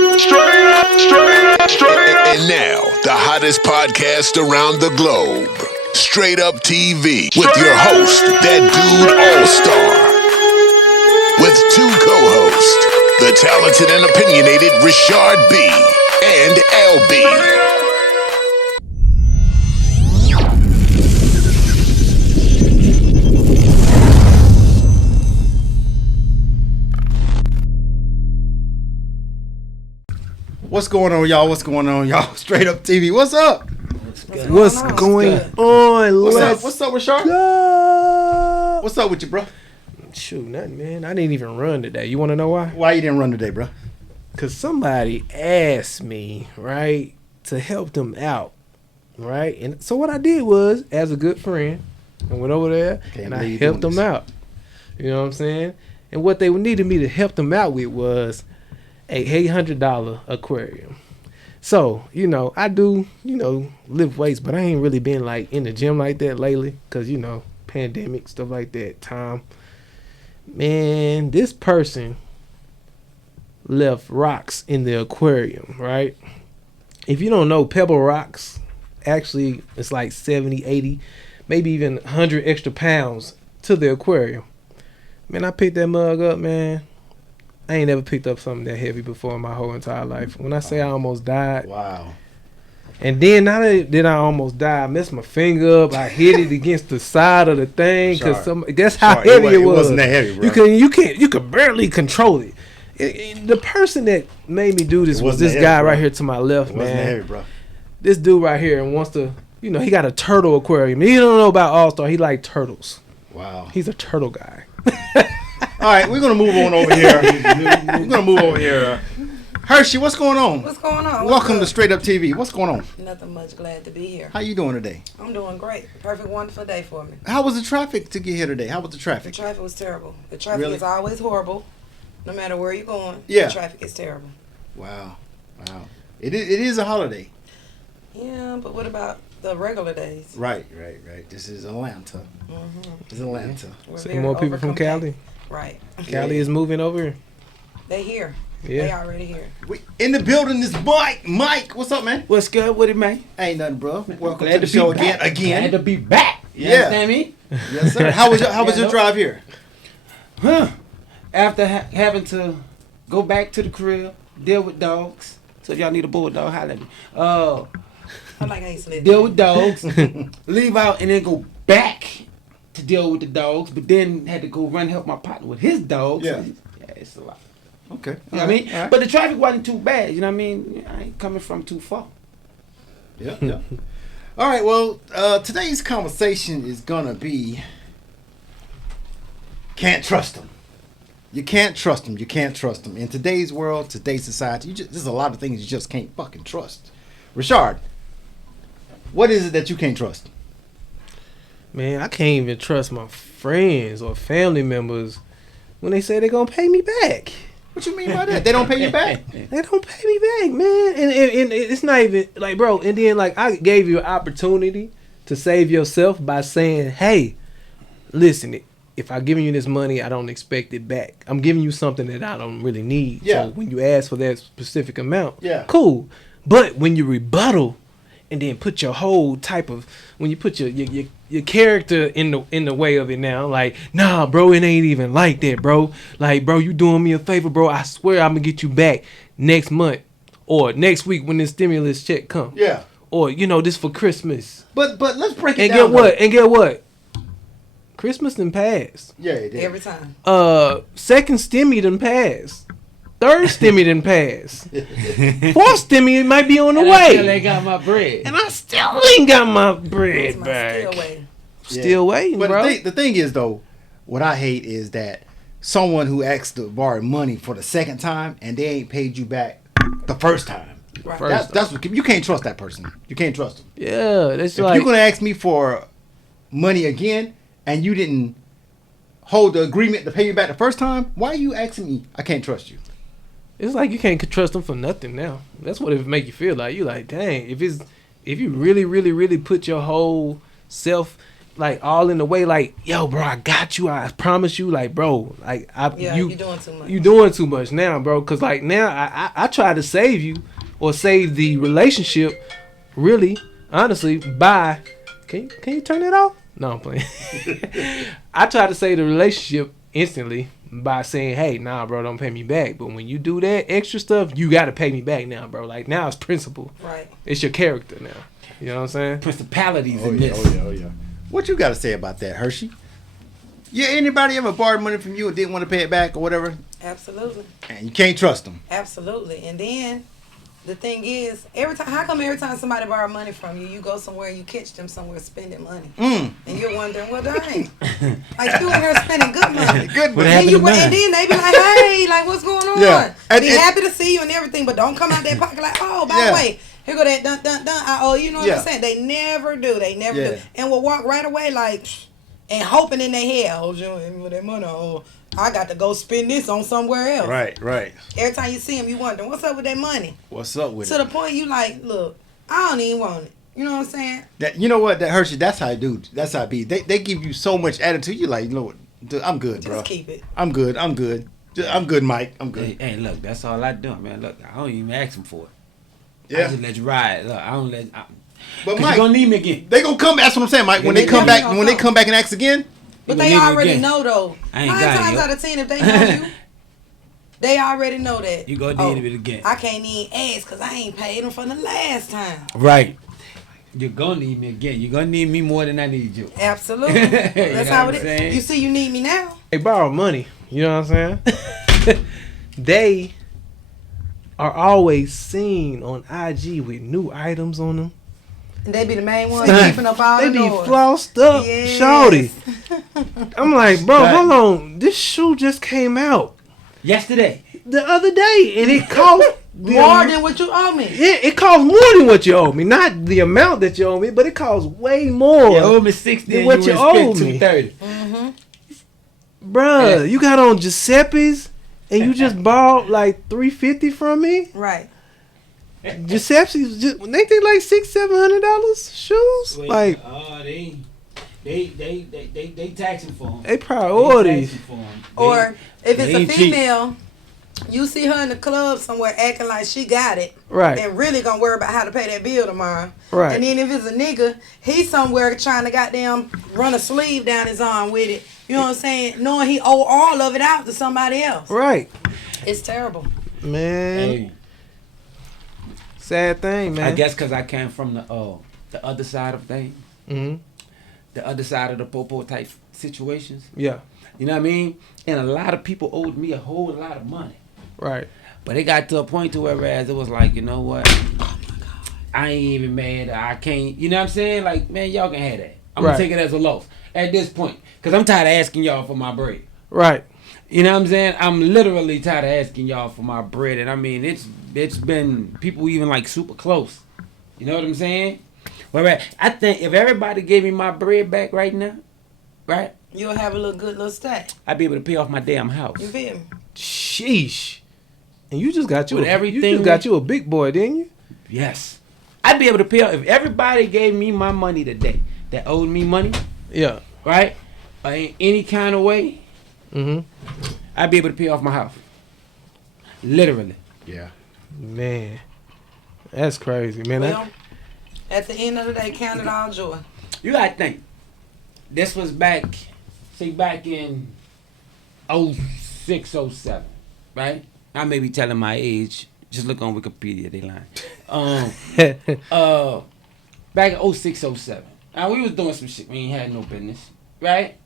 And now, the hottest podcast around the globe. Straight Up TV with your host, that dude all-star. With two co-hosts, the talented and opinionated Richard B. and LB. What's going on, y'all? What's going on, y'all? Straight Up TV. What's up? What's going on? What's up, Richard? Go. What's up with you, bro? Shoot, nothing, man. I didn't even run today. You want to know why? Why you didn't run today, bro? Because somebody asked me, right, to help them out, right? And so what I did was, as a good friend, I went over there and I helped them out. You know what I'm saying? And what they needed me to help them out with was a $800 aquarium. So, I do, lift weights, but I ain't really been like in the gym like that lately because, pandemic, stuff like that, time. Man, this person left rocks in the aquarium, right? If you don't know, pebble rocks, actually, it's like 70, 80, maybe even 100 extra pounds to the aquarium. Man, I picked that mug up, man. I ain't never picked up something that heavy before in my whole entire life. When I say I almost died. Wow. And then now that I almost died, I messed my finger up. I hit it against the side of the thing because that's how heavy it was. It wasn't that heavy, bro. You could barely control it. The person that made me do this was this guy right here to my left, man. It wasn't heavy, bro. This dude right here and wants to, he got a turtle aquarium. He don't know about All-Star. He like turtles. Wow. He's a turtle guy. All right, we're going to move on over here. We're going to move over here. Hershey, what's going on? What's going on? Welcome to Straight Up TV. What's going on? Nothing much. Glad to be here. How you doing today? I'm doing great. Perfect, wonderful day for me. How was the traffic to get here today? How was the traffic? The traffic was terrible. The traffic Really? is always horrible. No matter where you're going, Yeah. the traffic is terrible. Wow. It is a holiday. Yeah, but what about the regular days? Right. This is Atlanta. Mm-hmm. It's Atlanta. See more people from Cali. Right. Cali is moving over here. They here. Yeah. They already here. We in the building is Mike. What's up, man? What's good with it, man? Ain't nothing, bro. Welcome Glad to the show be back. again. Glad to be back. You Yeah. understand me? Yes, sir. How was your drive here? After having to go back to the crib, deal with dogs. So if y'all need a bulldog, holler at me. I like how you slid Deal with dogs, leave out, and then go back to deal with the dogs. But then had to go run help my partner with his dogs. Yeah. So it's a lot. Okay. You know what I mean? All right. But the traffic wasn't too bad. You know what I mean? I ain't coming from too far. Yeah. All right. Well, today's conversation is gonna be can't trust them. You can't trust them. You can't trust them. In today's world, today's society, there's a lot of things you just can't fucking trust. Richard, what is it that you can't trust? Man, I can't even trust my friends or family members when they say they're going to pay me back. What you mean by that? They don't pay you back? They don't pay me back, man. And it's not even, like, bro, and then, like, I gave you an opportunity to save yourself by saying, hey, listen, if I'm giving you this money, I don't expect it back. I'm giving you something that I don't really need. Yeah. So when you ask for that specific amount, Yeah. cool. But when you rebuttal and then put your whole type of, when you put your character in the way of it now, like, nah, bro, it ain't even like that, bro. Like, bro, you doing me a favor, bro. I swear I'm gonna get you back next month or next week when this stimulus check come. Yeah. Or, this for Christmas. But let's break it And down. get what? Christmas done passed. Yeah, it did. Every time. Second stimmy done passed. Third stimmy done passed. Fourth stimmy might be on the And I still way. ain't got my bread. And I still ain't got my bread That's my back. still waiting. Still waiting, But bro. the thing is, though, what I hate is that someone who asks to borrow money for the second time and they ain't paid you back the first time. Right. That's what you can't trust that person. You can't trust them. Yeah, that's If like, you're gonna ask me for money again and you didn't hold the agreement to pay me back the first time, why are you asking me? I can't trust you. it's like you can't trust them for nothing now. That's what it make you feel like. You like, dang, if you really, really, really put your whole self like all in the way, like, yo, bro, I got you. I promise you, like, bro, like, you're doing too much. You doing too much now, bro. Cause like now, I try to save you or save the relationship. Really, honestly, by can you turn it off? No, I'm playing. I try to save the relationship instantly by saying, hey, nah, bro, don't pay me back. But when you do that extra stuff, you got to pay me back now, bro. Like, now it's principle. Right. It's your character now. You know what I'm saying? Principalities Oh in yeah, this. oh yeah. What you got to say about that, Hershey? Yeah, anybody ever borrowed money from you and didn't want to pay it back or whatever? Absolutely. And you can't trust them. Absolutely. And then the thing is, every time somebody borrow money from you, you go somewhere and you catch them somewhere spending money, and you're wondering, well, dang, like you in here spending good money, Good money. and then they be like, hey, like what's going on? Yeah. Be happy to see you and everything, but don't come out that pocket like, oh, by the way, here go that dun dun dun. I owe you. Know what I'm saying? They never do. They never do, and will walk right away like, and hoping in their head, oh, you know, that money, oh, I got to go spend this on somewhere else. Right. Every time you see them, you wonder, what's up with that money? What's up with to it? To the point you like, look, I don't even want it. You know what I'm saying? That you know what, that Hershey, that's how I do. That's how I be. They give you so much attitude. You like, you know what? Dude, I'm good, bro. Just keep it. I'm good, Mike. I'm good. Hey, look, that's all I do, man. Look, I don't even ask them for it. Yeah. I just let you ride. Look, I don't let. But Mike, you gonna need me again. They gonna come. That's what I'm saying, Mike. When they come back, and ask again. But they already know though. I ain't 9 got times it, out of 10, if they know you, they already know that. You gonna need it again. I can't even ask because I ain't paid them from the last time. Right. You're gonna need me again. You're gonna need me more than I need you. Absolutely. That's how it is. You see, you need me now. They borrow money. You know what I'm saying? They are always seen on IG with new items on them. And they be the main ones keeping up all they the be noise. flossed up, shawty. I'm like, bro, Right. hold on. This shoe just came out Yesterday. the other day, and it cost more than what you owe me. Yeah, it costs more than what you owe me. Not the amount that you owe me, but it costs way more. You owe me 60 than and what you owe spent me. 230. Bruh, you got on Giuseppe's and you just bought like $350 from me. Right. Giuseppe's just they think like $600-$700 shoes. Wait, like they taxing for them. they priorities. Or if they it's a ain't cheap. female, you see her in the club somewhere acting like she got it. Right. And really gonna worry about how to pay that bill tomorrow. Right. And then if it's a nigga, he's somewhere trying to goddamn run a sleeve down his arm with it. You know what I'm saying? Knowing he owe all of it out to somebody else. Right. It's terrible. Man. Hey, Sad thing, man. I guess because I came from the other side of things, Mm-hmm. the other side of the popo type situations. Yeah. You know what I mean? And a lot of people owed me a whole lot of money. Right. But it got to a point to whereas it was like, you know what? I ain't even mad. I can't. You know what I'm saying? Like, man, y'all can have that. I'm Right. gonna take it as a loss at this point, cause I'm tired of asking y'all for my bread. Right. You know what I'm saying? I'm literally tired of asking y'all for my bread, and I mean it's been people even like super close. You know what I'm saying? Whereas I think if everybody gave me my bread back right now, right? You'll have a good little stack. I'd be able to pay off my damn house. You feel me? Sheesh. And you just got you With you everything- just got you a big boy, didn't you? Yes. I'd be able to pay off if everybody gave me my money today that owed me money, Yeah. right? In any kind of way, Mm-hmm. I'd be able to pay off my house. Literally. Yeah. Man. That's crazy, man. Well, at the end of the day, count it all joy. You gotta think. This was back in 06, 07, right? I may be telling my age. Just look on Wikipedia, they lying. Back in 06, 07. Now we was doing some shit we ain't had no business, right?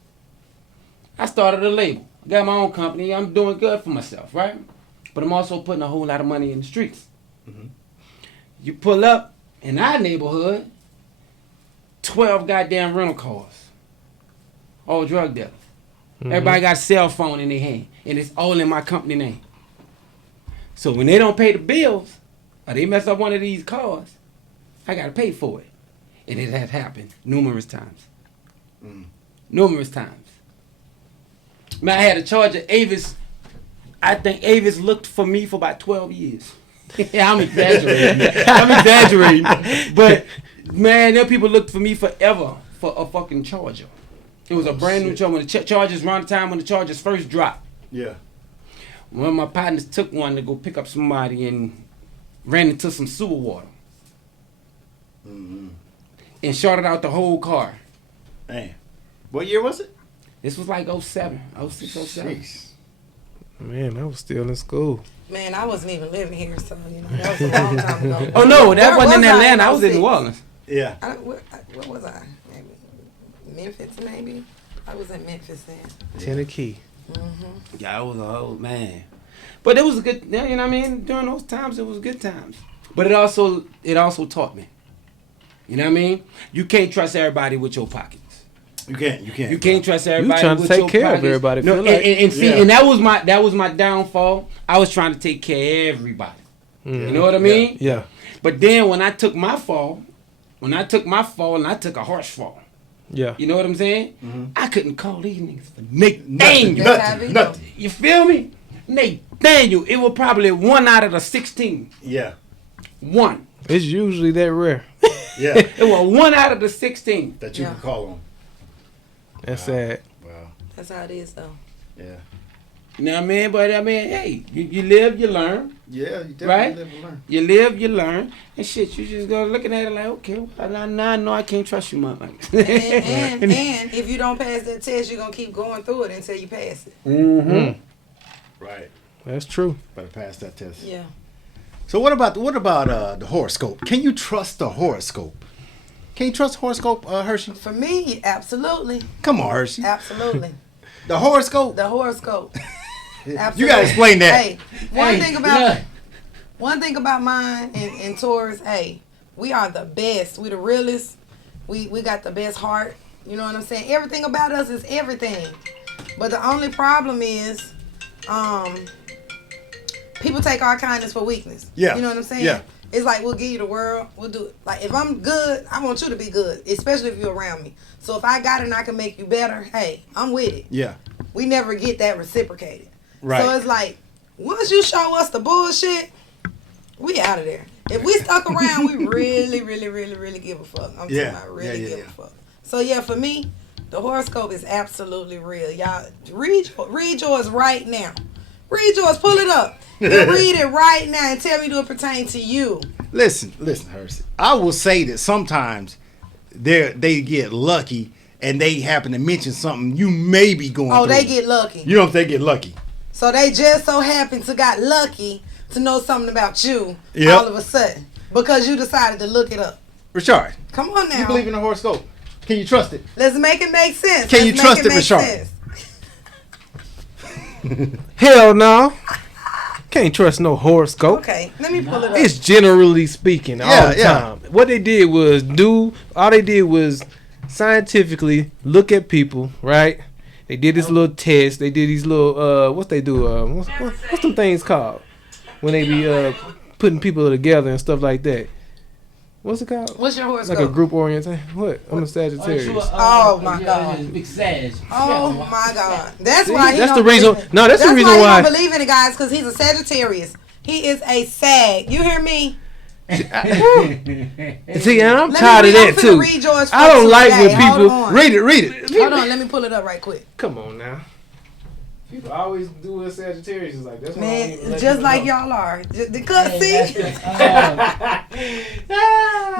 I started a label. Got my own company. I'm doing good for myself, right? But I'm also putting a whole lot of money in the streets. Mhm. You pull up in our neighborhood, 12 goddamn rental cars. All drug dealers. Everybody got a cell phone in their hand, and it's all in my company name. So when they don't pay the bills, or they mess up one of these cars, I gotta pay for it. And it has happened numerous times. Numerous times. Man, I had a charge of Avis. I think Avis looked for me for about 12 years. Yeah, I'm exaggerating. But, man, them people looked for me forever for a fucking Charger. It was a brand new Charger. When the Chargers around the time when the Chargers first dropped. Yeah. One of my partners took one to go pick up somebody and ran into some sewer water. Mm-hmm. And shorted out the whole car. Man. What year was it? This was like 07, 06, 07. Jeez. Man, I was still in school. Man, I wasn't even living here, so that was a long time ago. Oh no, that Where wasn't in was Atlanta. I was in 06? New Orleans. Yeah. What was I? Maybe Memphis, maybe? I was in Memphis then. Tennessee. Mm-hmm. Yeah, I was an old man. But it was a good, you know what I mean? During those times, it was good times. But it also taught me. You know what I mean? You can't trust everybody with your pockets. You can't. You can't trust everybody. You trying to with take your care pockets. of everybody. No, feel like. and see, and that was my downfall. I was trying to take care of everybody. You know what I mean? Yeah. But then when I took my fall, and I took a harsh fall. Yeah. You know what I'm saying? Mm-hmm. I couldn't call these niggas for Nathaniel. Nothing. You feel me? Nathaniel, it was probably 1 out of the 16. Yeah. 1. It's usually that rare. Yeah. It was 1 out of the 16. That you can call on. That's sad. Wow. That's how it is, though. Yeah. You know what I mean? But I mean, hey, you live, you learn. Yeah, you definitely Right? live and learn. You live, you learn. And shit, you just go looking at it like, okay, well, now I know I can't trust you, motherfucker. And if you don't pass that test, you're going to keep going through it until you pass it. Mm-hmm. Right. That's true. Better pass that test. Yeah. So what about the horoscope? Can you trust the horoscope? Can you trust the horoscope, Hershey? For me, absolutely. Come on, Hershey. Absolutely. The horoscope? The horoscope. Absolutely. You gotta explain that. Hey, one thing about mine and Taurus, hey, we are the best. We the realest. We got the best heart. You know what I'm saying? Everything about us is everything. But the only problem is, people take our kindness for weakness. Yeah. You know what I'm saying? Yeah. It's like, we'll give you the world. We'll do it. Like, if I'm good, I want you to be good, especially if you're around me. So if I got it and I can make you better, hey, I'm with it. Yeah. We never get that reciprocated. Right. So it's like, once you show us the bullshit, we out of there. If we stuck around, we really, really, really, really give a fuck. I'm talking about really give a fuck. So yeah, for me, the horoscope is absolutely real. Y'all, read yours right now. Read yours, pull it up. And read it right now and tell me do it pertain to you. Listen, Hershey. I will say that sometimes they get lucky and they happen to mention something you may be going through. Oh, they get lucky. You know if they get lucky. So they just so happen to got lucky to know something about you all of a sudden because you decided to look it up. Richard. Come on now. You believe in the horoscope? Can you trust it? Let's make it make sense. Can you trust it, Richard? Hell no. Can't trust no horoscope. Okay, let me pull it up. It's generally speaking all the time. What they did was scientifically look at people, right? They did this little test. They did these little what's they do? What's them things called when they be putting people together and stuff like that? What's it called? What's your horoscope? Like a group orientation. What? I'm a Sagittarius. Oh my God. Big Sag. Oh my God. That's why he that's don't the reason. believe it. No, that's the reason why why. he don't believe in it, guys, because he's a Sagittarius. He is a Sag. You hear me? See, and I'm Let tired me of read- that I'm finna too. read yours for I don't you like today. when people Hold on. Read it. Hold on, let me pull it up right quick. Come on now. People always do a Sagittarius. It's like that's Man, just like y'all are. The cut, see?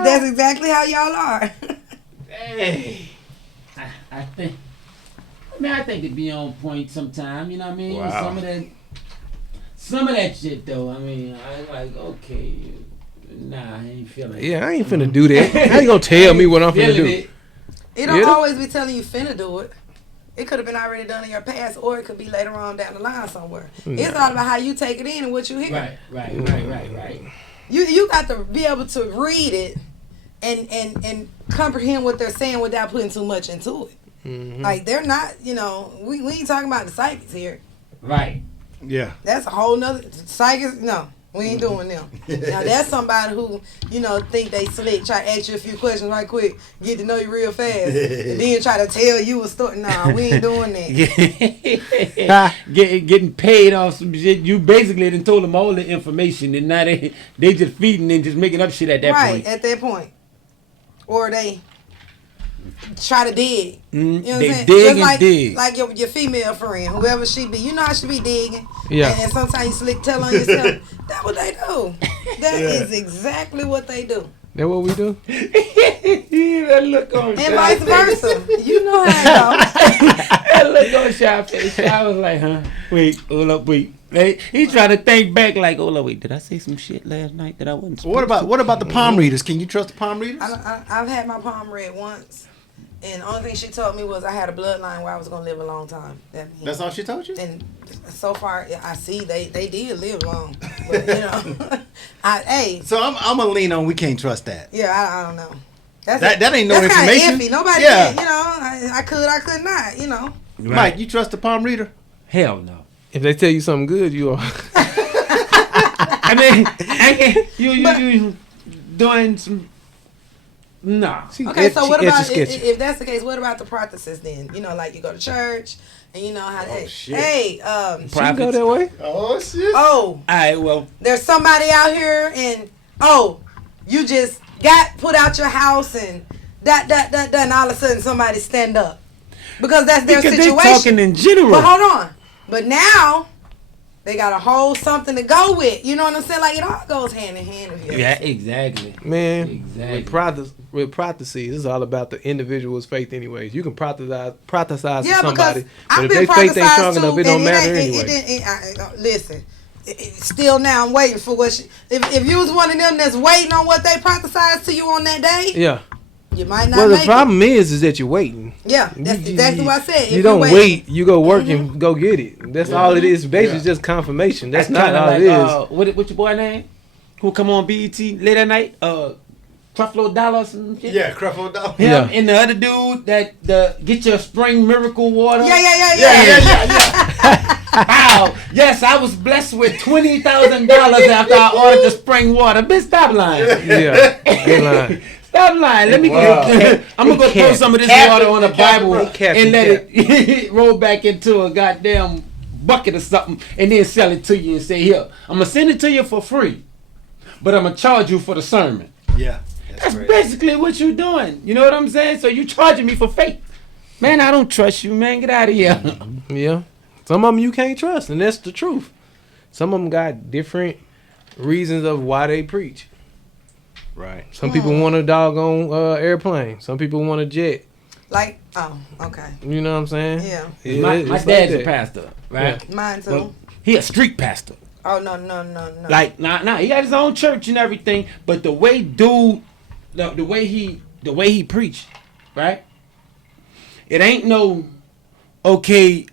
That's exactly how y'all are. Hey. I think it'd be on point sometime. You know what I mean? Wow. Some of that shit though. I mean, I like okay. Nah, I ain't feeling it. Yeah, I ain't finna do that. How you gonna tell me what I'm finna do? It don't always be telling you finna do it. It could have been already done in your past, or it could be later on down the line somewhere. It's all about how you take it in and what you hear. Right. You got to be able to read it and comprehend what they're saying without putting too much into it. Mm-hmm. Like they're not, we ain't talking about the psychics here. Right. Yeah. That's a whole nother psychics. No, we ain't doing them. Now that's somebody who think they slick. Try to ask you a few questions right quick, get to know you real fast, and then try to tell you a story. Nah, we ain't doing that. Getting paid off some shit. You basically done told them all the information, and now they just feeding and just making up shit at that point. Right at that point, or they try to dig. You know what I'm saying? Dig Just and like, dig. like your female friend, whoever she be. You know how she be digging. Yeah. And sometimes you slick tell on yourself. That's what they do. That is exactly what they do. That what we do? That look on And vice versa. You know how it goes. That look on Shy face. I was like, huh? Wait, hold up, wait. He trying to think back like, hold up, wait, did I say some shit last night that I wasn't supposed to? What about the palm readers? Can you trust the palm readers? I've had my palm read once. And the only thing she told me was I had a bloodline where I was gonna live a long time. That's all she told you? And so far, I see they did live long. But you know, So I'm gonna lean on we can't trust that. Yeah, I don't know. That ain't no that's information. Iffy. Nobody, yeah. You know, I could not. You know. Right. Mike, you trust the palm reader? Hell no. If they tell you something good, you are. I mean, you doing some. Nah. Okay, so what about if that's the case? What about the practices then? You know, like you go to church and you know how. Shit. She go that way? Oh shit. Oh. All right. Well, there's somebody out here and you just put out your house and and all of a sudden somebody stand up because that's their situation. They talking in general. But hold on. But now they got a whole something to go with. You know what I'm saying? Like it all goes hand in hand. Yeah, exactly. Man, exactly. With prophecies, it's all about the individual's faith anyways. You can prophesize to somebody, because but if their faith ain't strong enough, it don't matter anyway. Listen, still now I'm waiting for what if you was one of them that's waiting on what they prophesied to you on that day. Yeah. You might not. Well, the problem is that you're waiting. Yeah, that's exactly what I said. You don't wait. You go work and go get it. That's all it is. Basically, just confirmation. That's not all it is. What your boy name? Who come on BET late at night? Creflo Dollar or some shit. Yeah, Creflo Dollar. Yeah, and the other dude that get your spring miracle water. Yeah. Wow. Yes, I was blessed with $20,000 after I ordered the spring water. Bitch, stop lying. Yeah, they lying. Stop lying. Let me go. I'm gonna go throw some of this water on the Bible and let it roll back into a goddamn bucket or something, and then sell it to you and say, "Here, I'm gonna send it to you for free, but I'm gonna charge you for the sermon." Yeah, that's basically what you're doing. You know what I'm saying? So you charging me for faith, man? I don't trust you, man. Get out of here. Yeah, some of them you can't trust, and that's the truth. Some of them got different reasons of why they preach. Right. Some people want a doggone airplane. Some people want a jet. Like, okay. You know what I'm saying? Yeah. My dad's a pastor, right? Yeah. Mine too. Well, he a street pastor. Oh no. Like, nah. He got his own church and everything, but the way the way he preached, right? It ain't no, okay.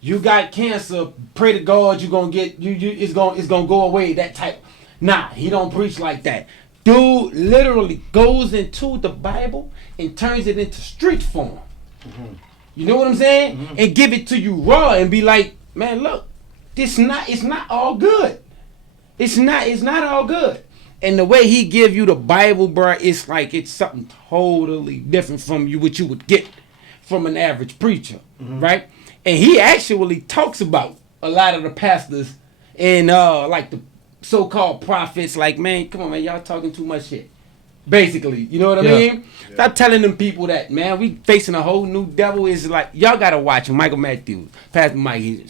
You got cancer. Pray to God, you gonna get you. It's gonna go away. That type. Nah, he don't preach like that. Dude literally goes into the Bible and turns it into street form. Mm-hmm. You know what I'm saying? Mm-hmm. And give it to you raw and be like, man, look, it's not all good. It's not all good. And the way he give you the Bible, bro, it's like it's something totally different from what you would get from an average preacher, right? And he actually talks about a lot of the pastors and like the so-called prophets. Like, man, come on, man, y'all talking too much shit. Basically, you know what I mean? Yeah. Stop telling them people that, man, we facing a whole new devil. Is like, y'all gotta watch him. Michael Matthews, Pastor Mike.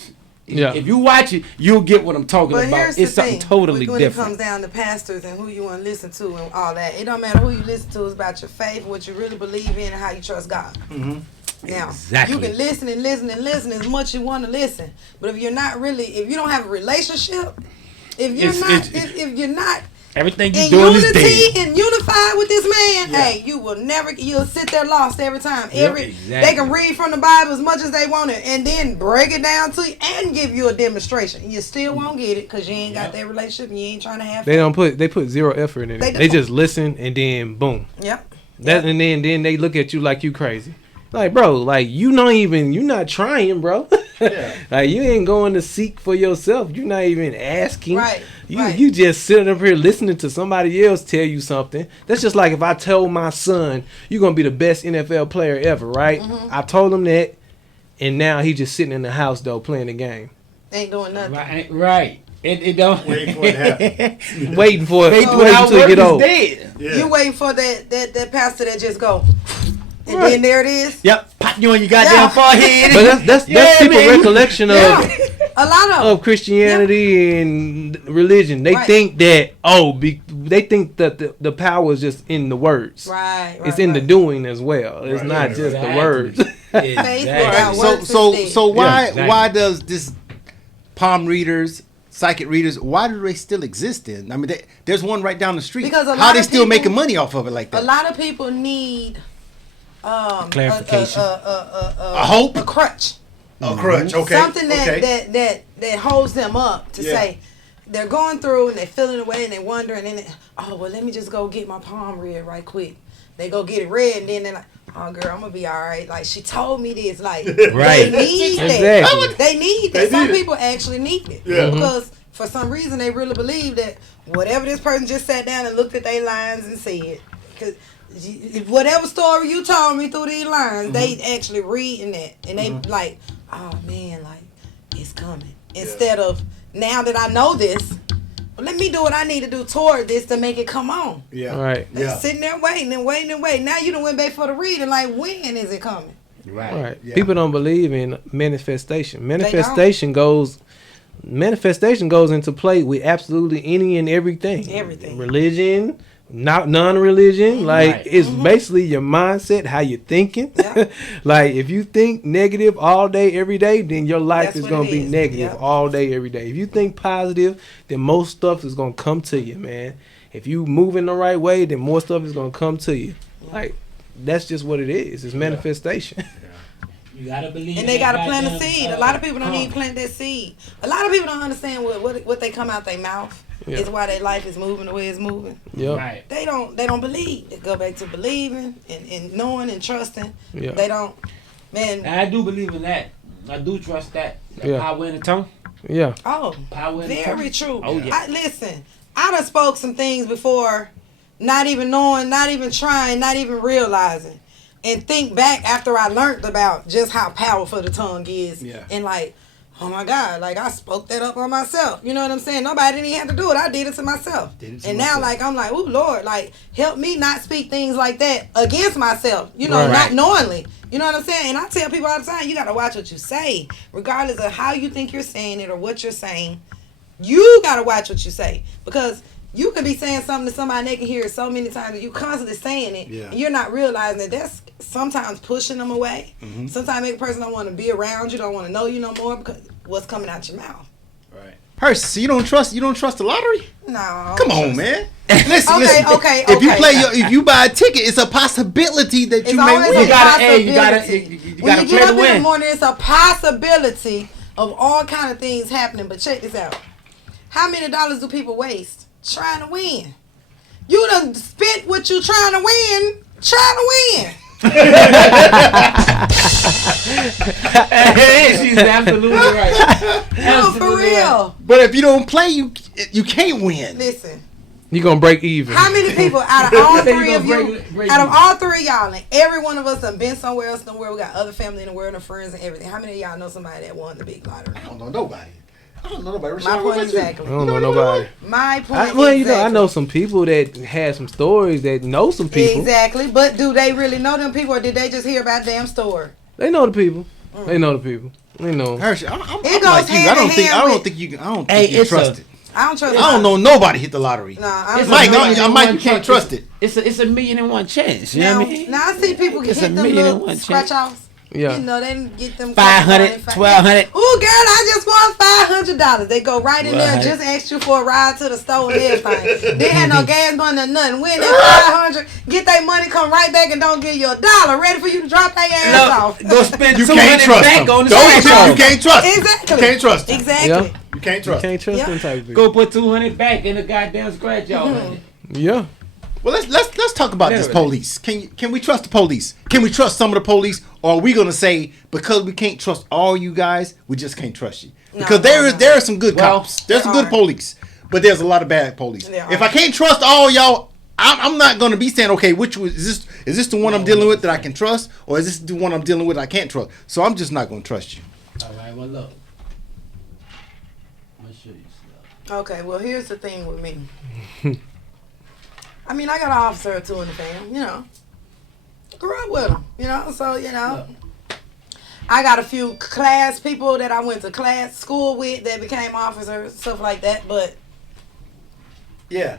If you watch it, you'll get what I'm talking about. It's something totally when different. When it comes down to pastors and who you want to listen to and all that, it don't matter who you listen to. It's about your faith, what you really believe in, and how you trust God. Mm-hmm. Now, you can listen as much as you want to listen, but if you don't have a relationship, if you're not everything you doing is dead. And unified with this man, hey, you'll sit there lost every time. They can read from the Bible as much as they want it and then break it down to you and give you a demonstration. You still won't get it because you ain't got that relationship and you ain't trying to have They put zero effort in it. They just listen and then boom. Yep. And then they look at you like you crazy. Like, bro, like you not trying, bro. Like you ain't going to seek for yourself. You're not even asking. Right. You just sitting up here listening to somebody else tell you something. That's just like if I told my son, you're gonna be the best NFL player ever, right? Mm-hmm. I told him that, and now he just sitting in the house though playing the game. Ain't doing nothing. Right. It don't. Waiting for it to happen. Waiting for it. Wait Wait until you get old. dead. Yeah. You waiting for that pastor that just go, and Right. then there it is. Yep, pop you on your goddamn Yeah. forehead. But that's people's man. recollection of Yeah, a lot of. Christianity and religion. They Right. think that they think that the power is just in the words. Right. It's in the doing as well. It's Right, not right, just right. the words. Exactly. without So works so is so dead. why Yeah, exactly. why does this palm readers, psychic readers, why do they still exist then? I mean, there's one right down the street. Because a how lot they of still people- making money off of it like A that? lot of people need Clarification. A hope? a crutch, A crutch, okay. something that, okay. that holds them up to Yeah. say they're going through and they're feeling away and they're wondering and let me just go get my palm read right quick. They go get it read and then they're like, oh girl, I'm gonna be all right. Like she told me this, like Right. they need that. Exactly. They need that. They Some need it. people actually need it Yeah. because for some reason they really believe that whatever this person just sat down and looked at their lines and said, because whatever story you told me through these lines, they actually reading that and they like, oh man, like it's coming. Instead of now that I know this, let me do what I need to do toward this to make it come on. Yeah. Right. They're Yeah. sitting there waiting and waiting and waiting. Now you done went back for the reading. Like when is it coming? Right. Yeah. People don't believe in manifestation. Manifestation goes into play with absolutely any and everything. Everything. Religion, not non-religion. Like Right. it's basically your mindset, how you're thinking. Yeah. Like if you think negative all day, every day, then your life That's is what gonna it be is. negative Yeah. all day, every day. If you think positive, then most stuff is gonna come to you, man. If you move in the right way, then more stuff is gonna come to you. Like that's just what it is. It's manifestation. You gotta believe. And they in gotta that plant a goddamn, seed. A lot of people don't karma. even plant that seed. A lot of people don't understand what they come out their mouth Yeah. is why their life is moving the way it's moving. Yep. Right. They don't believe. They go back to believing and knowing and trusting. Yeah. They don't. Man. And I do believe in that. I do trust that. That Yeah. power in the tongue. Yeah. Oh, Power in the very tongue. true. Oh yeah. Listen, I done spoke some things before, not even knowing, not even trying, not even realizing. And think back after I learned about just how powerful the tongue is. Yeah. And like, oh my God, like I spoke that up on myself. You know what I'm saying? Nobody didn't even have to do it. I did it to myself. And now like I'm like, oh Lord, like help me not speak things like that against myself. You know, Right. not knowingly. You know what I'm saying? And I tell people all the time, you gotta watch what you say. Regardless of how you think you're saying it or what you're saying. You gotta watch what you say. Because you can be saying something to somebody and they can hear it so many times and you constantly saying it. Yeah. And you're not realizing that that's sometimes pushing them away. Sometimes make a person don't want to be around you, don't want to know you no more because what's coming out your mouth. Right. Percy, so you don't trust the lottery? No. Come on, man. Listen, Okay, listen. okay, If you okay. if you buy a ticket, it's a possibility that It's you may always win. You gotta- hey, you gotta- possibility. you When gotta you play get to up in the win. morning, it's a possibility of all kind of things happening. But check this out. How many dollars do people waste trying to win? You done spent what you trying to win, trying to win. Hey, she's absolutely right. No, for real. But if you don't play, you can't win. Listen. You're gonna break even. How many people out of all Say you three gonna of you, break out of even. all three of y'all, and every one of us have been somewhere else in the world, we got other family in the world and friends and everything. How many of y'all know somebody that won the big lottery? I don't know nobody. I don't know nobody. My Rashad, what point about you? I exactly. don't know nobody. My point Well, exactly. you know, I know some people that had some stories that know some people. Exactly, but do they really know them people or did they just hear about damn story? They know the people. They know the people. They know. Hershey, I'm It goes like you. hand I don't in think. hand I don't with- think you can. I don't Hey, think you it's trust a- it. I don't trust I don't know nobody hit the lottery. No, I It's don't a Mike, million and Mike, one you can't chance. trust it. It's a 1,000,001 chance. You know Now, what I mean? now I see people It's hit a them 1,000,001 little chance. scratch offs. Yeah. You know, they didn't get them 500, 1,200. Ooh, girl, I just won $500. They go right in there, Right. just asked you for a ride to the store and everything. They had no gas money or nothing. Win that 500, get their money, come right back and don't give you $1, ready for you to drop their ass off. Look, go spend You 200 can't trust back them. on the Those scratch people you off. can't trust. Exactly. You can't trust. them. Exactly. Yeah. You can't You trust. can't trust Yeah. them type of people. Go put 200 back in the goddamn scratch off. Yeah. Well, let's talk about this Anyway. police. Can we trust the police? Can we trust some of the police, or are we gonna say because we can't trust all you guys, we just can't trust you? Because there are some good Well, cops, there's some there good are. police, but there's a lot of bad police. There If are. I can't trust all y'all, I'm not gonna be saying okay, which one is this the one I'm dealing with that I can trust, or is this the one I'm dealing with I can't trust? So I'm just not gonna trust you. All right, well, look. I'm going to Okay, well, here's the thing with me. I mean, I got an officer or two in the fam, you know. Grew up with them, you know, so, you know. I got a few class people that I went to school with that became officers, stuff like that, but. Yeah.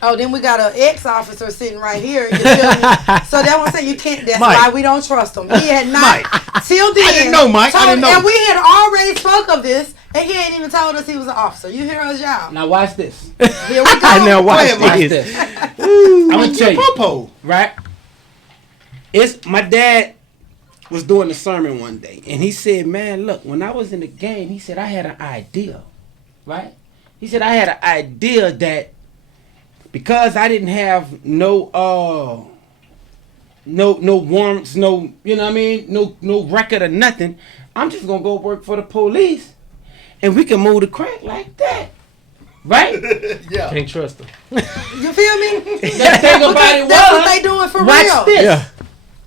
Oh, then we got an ex-officer sitting right here. You feel me? So that's what I'm saying. You can't. That's Mike. why we don't trust him. He had not till then. I didn't know, Mike. I didn't know. And we had already spoke of this, and he ain't even told us he was an officer. You hear us, y'all? Now watch this. Here we go. Now watch this. I'm gonna tell you. Popo. Right? It's my dad was doing a sermon one day, and he said, "Man, look, when I was in the game, he said I had an idea, right? He said I had an idea that." Because I didn't have no warrants, no, you know what I mean, no record or nothing, I'm just gonna go work for the police, and we can move the crack like that, right? Yeah. Can't trust them. You feel me? The thing about it was, that's what they doing for watch real. this. Yeah.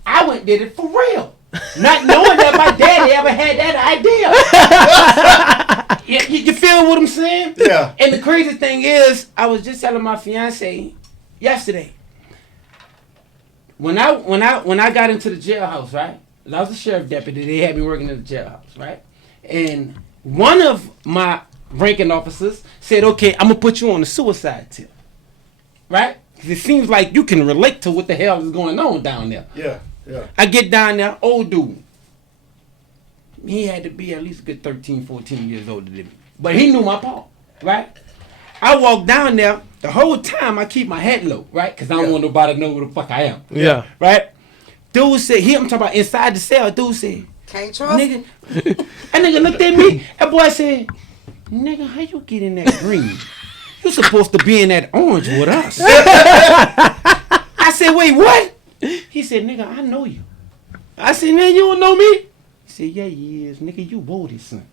I went and did it for real, not knowing that my daddy ever had that idea. You feel what I'm saying? Yeah. And the crazy thing is, I was just telling my fiance yesterday. When I got into the jailhouse, right? I was a sheriff deputy. They had me working in the jailhouse, right? And one of my ranking officers said, "Okay, I'm gonna put you on the suicide tip, right? Because it seems like you can relate to what the hell is going on down there." Yeah. Yeah. I get down there, old dude. He had to be at least a good 13, 14 years older than me. But he knew my paw, right? I walk down there, the whole time I keep my head low, right? Because I don't want nobody to know who the fuck I am. Yeah. Right? Dude said, I'm talking about inside the cell, dude said, Can't trust nigga, that nigga looked at me, that boy said, "Nigga, how you get in that green? You supposed to be in that orange with us." I said, "Wait, what?" He said, "Nigga, I know you." I said, "Man, you don't know me?" He said, "Yeah, he is. Nigga, you Wody, son."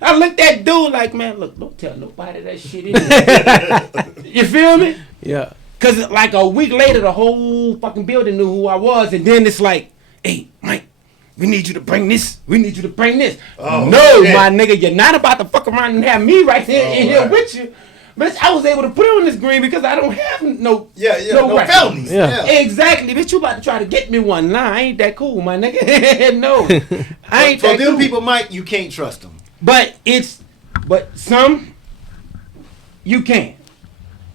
I looked at dude like, "Man, look, don't tell nobody that shit in there." You feel me? Yeah. Because like a week later, the whole fucking building knew who I was. And then it's like, "Hey, Mike, we need you to bring this. We need you to bring this." Oh, no, shit. my nigga, you're not about to fuck around and have me right here in here right. with you. Bitch, I was able to put on this green because I don't have no No record. felonies. Yeah. Exactly, bitch. You about to try to get me one? Nah, I ain't that cool, my nigga. No, I ain't For that them cool. people, Mike, you can't trust them. But some you can,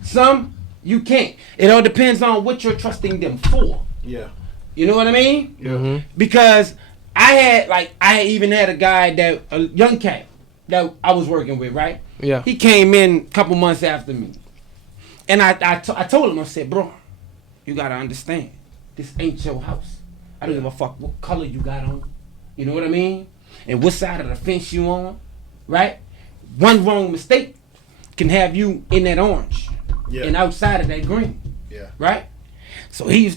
some you can't. It all depends on what you're trusting them for. Yeah. You know what I mean? Yeah. Mm-hmm. Because I even had a guy a young cat that I was working with, right? Yeah. He came in a couple months after me. And I told him, I said, "Bro, you gotta understand, this ain't your house. I don't give a fuck what color you got on. You know what I mean? And what side of the fence you on, right? One wrong mistake can have you in that orange and outside of that green. Yeah. Right? So he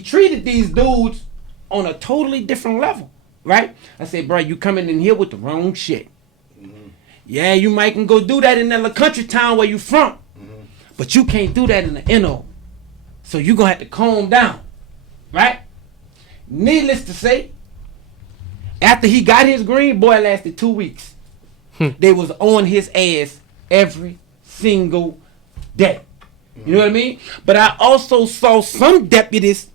treated these dudes on a totally different level, right? I said, "Bro, you coming in here with the wrong shit. Yeah, you might can go do that in that little country town where you from, but you can't do that in the NO. So you gonna have to calm down, right?" Needless to say, after he got his green, boy lasted 2 weeks. They was on his ass every single day. You know what I mean? But I also saw some deputies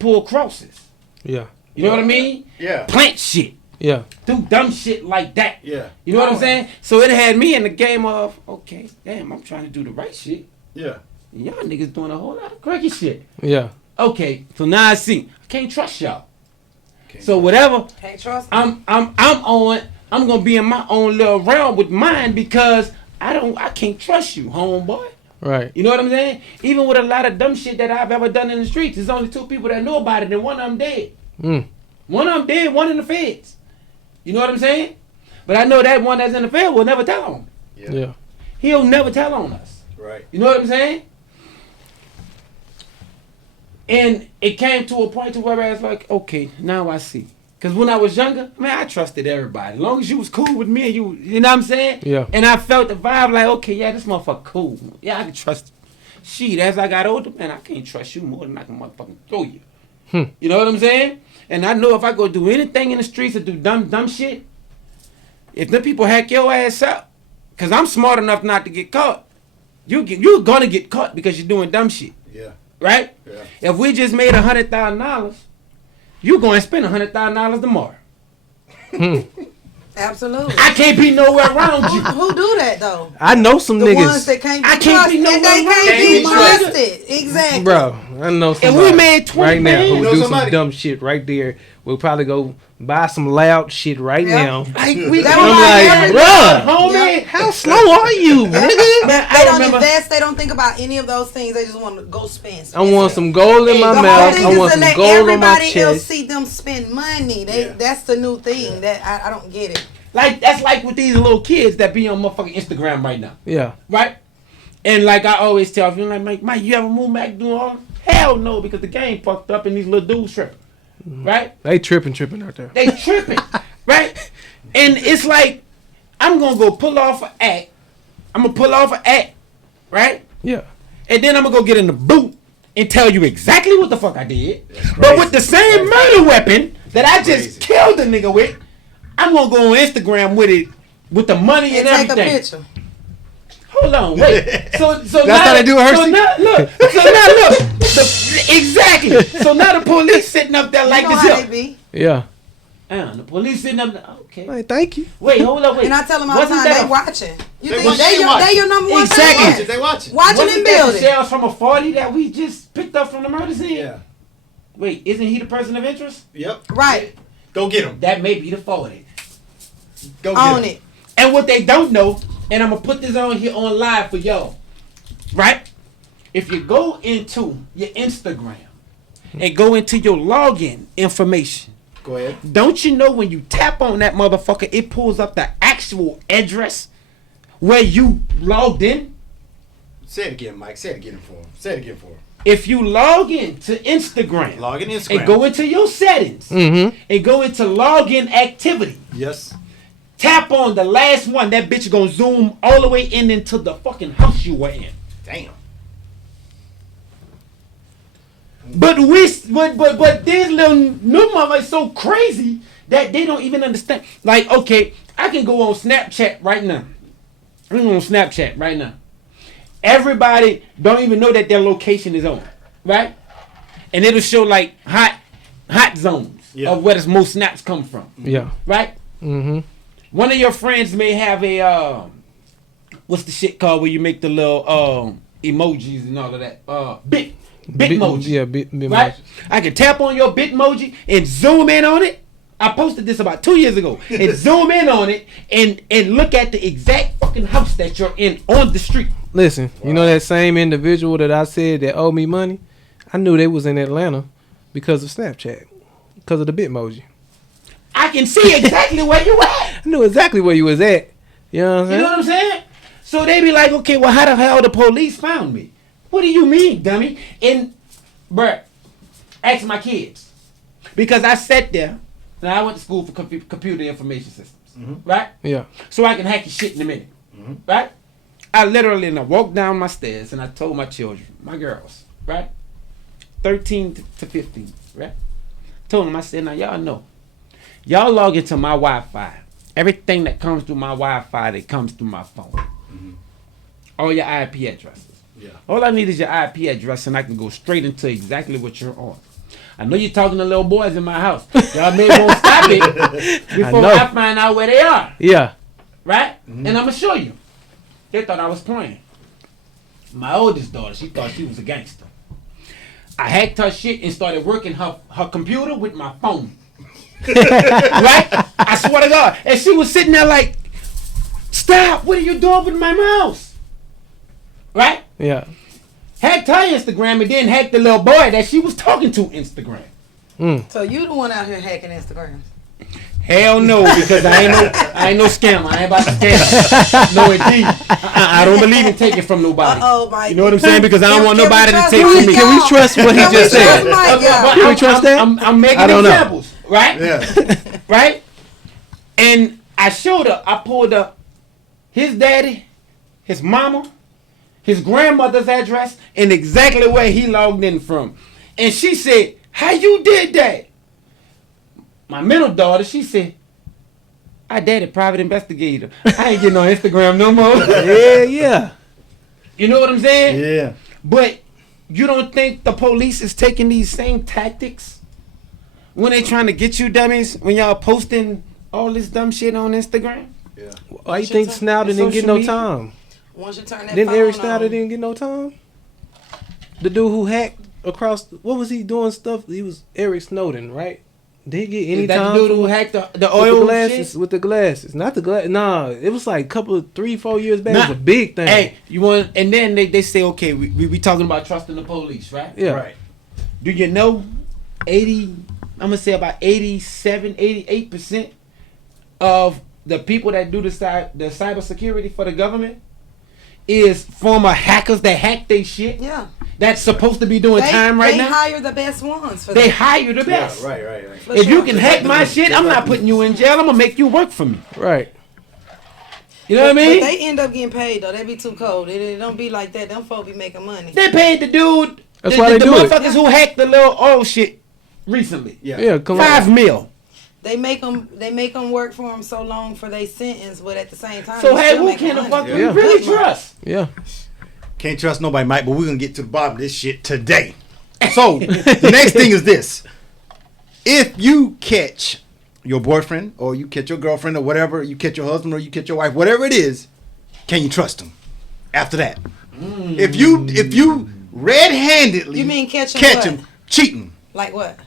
pull crosses. Yeah. You know what I mean? Yeah. Plant shit. Yeah. Do dumb shit like that. Yeah. You know what I'm saying? So it had me in the game of, okay, damn, I'm trying to do the right shit. Yeah. And y'all niggas doing a whole lot of cracky shit. Yeah. Okay, so now I see. I can't trust y'all. So whatever Can't trust them. I'm gonna be in my own little realm with mine because I can't trust you, homeboy. Right. You know what I'm saying? Even with a lot of dumb shit that I've ever done in the streets, there's only 2 people that know about it and one of them dead. One of them dead, one in the feds. You know what I'm saying? But I know that one that's in the fed will never tell on me. Yeah. He'll never tell on us. Right. You know what I'm saying? And it came to a point to where I was like, okay, now I see. Because when I was younger, man, I trusted everybody. As long as you was cool with me and you know what I'm saying? Yeah. And I felt the vibe like, okay, yeah, this motherfucker cool. Yeah, I can trust him. Shit, as I got older, man, I can't trust you more than I can motherfucking throw you. You know what I'm saying? And I know if I go do anything in the streets or do dumb shit, if the people hack your ass up, because I'm smart enough not to get caught, you're going to get caught because you're doing dumb shit. Yeah. Right? Yeah. If we just made $100,000, you're going to spend $100,000 tomorrow. Absolutely. I can't be nowhere around you. Who do that though? I know some The niggas. ones that can't be I can't be trusted. nowhere They around can't you. be trusted. Exactly. Bro, I know If somebody we made 20 right now bands, who You know do somebody? some dumb shit right there. We'll probably go buy some loud shit right Yeah. now. Like, we That I'm was like, like, bruh, homie. how slow are you, nigga? They don't remember- invest. They don't think about any of those things. They just want to go spend. I want some gold in my The whole mouth. thing I is want to some let gold on my everybody else chest. see them spend money. Yeah. That's the new thing. That I don't get it. Like, that's like with these little kids that be on motherfucking Instagram right now. Yeah. Right? And like I always tell you, like, Mike, you ever move back doing all? Hell no, because the game fucked up and these little dudes tripping. Right? They tripping out there. They tripping. Right? And it's like, I'm going to go pull off an act. I'm going to pull off an act. Right? Yeah. And then I'm going to go get in the boot and tell you exactly what the fuck I did. But with the same murder weapon that I just killed the nigga with, I'm going to go on Instagram with it, with the money and Take a everything. picture. Hold on, wait. So That's now, how they do it, So Hersey? now, look. Exactly. So now the police sitting up there like You know this how here. they be. Yeah. The police sitting up there. Okay. Hey, thank you. Wait, hold up, wait. And I tell them all the Wasn't time, that they a- watching. You They think watching. they your number one Exactly. fan? They watching. Watching Wasn't and that the building. shells from a 40 that we just picked up from the murder scene? Yeah. Wait, isn't he the person of interest? Yep. Right. Go get him. That may be the 40. Go get On him. it. And what they don't know, and I'm going to put this on here on live for y'all, right? If you go into your Instagram and go into your login information, Go ahead. don't you know when you tap on that motherfucker, it pulls up the actual address where you logged in? Say it again, Mike. Say it again for him. Say it again for him. If you log in to Instagram, Log in Instagram. and go into your settings Mm-hmm. and go into login activity, Yes. tap on the last one, that bitch gonna zoom all the way in into the fucking house you were in. Damn. But these little new motherfuckers so crazy that they don't even understand. Like, okay, I can go on Snapchat right now. I'm on Snapchat right now. Everybody don't even know that their location is on, right? And it'll show like hot zones of where the most snaps come from. Yeah. Right? Mm-hmm. One of your friends may have a what's the shit called where you make the little emojis and all of that? Bitmoji. Yeah, Bitmoji. Right? I can tap on your Bitmoji and zoom in on it. I posted this about 2 years ago. And zoom in on it and look at the exact fucking house that you're in on the street. Listen, you know that same individual that I said that owed me money? I knew they was in Atlanta because of Snapchat, because of the Bitmoji. I can see exactly where you at. I knew exactly where you was at. You know what I'm You saying? know what I'm saying? So they be like, okay, well, how the hell the police found me? What do you mean, dummy? And, bruh, ask my kids. Because I sat there, and I went to school for computer information systems, right? Yeah. So I can hack your shit in a minute, right? I literally, and I walked down my stairs, and I told my children, my girls, right? 13 to 15, right? Told them, I said, now y'all know. Y'all log into my Wi-Fi. Everything that comes through my Wi-Fi, that comes through my phone. All your IP addresses. Yeah. All I need is your IP address, and I can go straight into exactly what you're on. I know you're talking to little boys in my house. Y'all may won't stop it before I find out where they are. Yeah. Right? And I'm going to show you. They thought I was playing. My oldest daughter, she thought she was a gangster. I hacked her shit and started working her computer with my phone. Right? I swear to God. And she was sitting there like, stop, what are you doing with my mouse? Right? Yeah. Hacked her Instagram and then hacked the little boy that she was talking to Instagram. So you the one out here hacking Instagram? Hell no, because I ain't no scammer. I ain't about to scam. No indeed. I don't believe in taking from nobody. Mike. You know what I'm saying? Because I don't want Can we nobody to trust take Mike, from me. Can we y'all? trust what he Can we just trust said? Mike, y'all? Can we trust that? I'm making I don't know. examples, right? Yeah. Right? And I showed her, I pulled up his daddy, his mama, his grandmother's address, and exactly where he logged in from. And she said, how you did that? My middle daughter, she said, I dated private investigator. I ain't getting on Instagram no more. Yeah. You know what I'm saying? Yeah. But you don't think the police is taking these same tactics when they trying to get you dummies? When y'all posting all this dumb shit on Instagram? Yeah. Why you think Snowden didn't get no time? Once you turn that Then phone Eric on, Snowden didn't get no time. The dude who hacked across, what was he doing stuff? He was Eric Snowden, right? Did he get any Is that time? the dude who for- hacked the with oil the glasses, shit? with the glasses, not the glass. Nah, it was like a couple of 3-4 years back. It Nah, was a big thing. Hey, you want? And then they say, okay, we talking about trusting the police, right? Yeah. Right. Do you know 80, I'm gonna say about 87, 88% of the people that do the cybersecurity for the government is former hackers that hack they shit. Yeah. That's supposed to be doing time right they now. hire the best ones for They that. hire the best. Right. For If you sure. can hack my shit, I'm not putting you in jail. I'm gonna make you work for me. Right. You know what I mean? But they end up getting paid though. They be too cold. It don't be like that. Them folk be making money. They paid the dude. That's the, why they the do it. motherfuckers who hacked the little oil shit recently. Yeah, come on. $5 million. They make them work for them so long for their sentence, but at the same time, So they hey, still who making can the money. fuck Yeah. we really trust? Yeah. Can't trust nobody, Mike, but we're going to get to the bottom of this shit today. So, the next thing is this. If you catch your boyfriend or you catch your girlfriend or whatever, you catch your husband or you catch your wife, whatever it is, can you trust them after that? If you red-handedly You mean catch 'em catch what? him cheating Like what?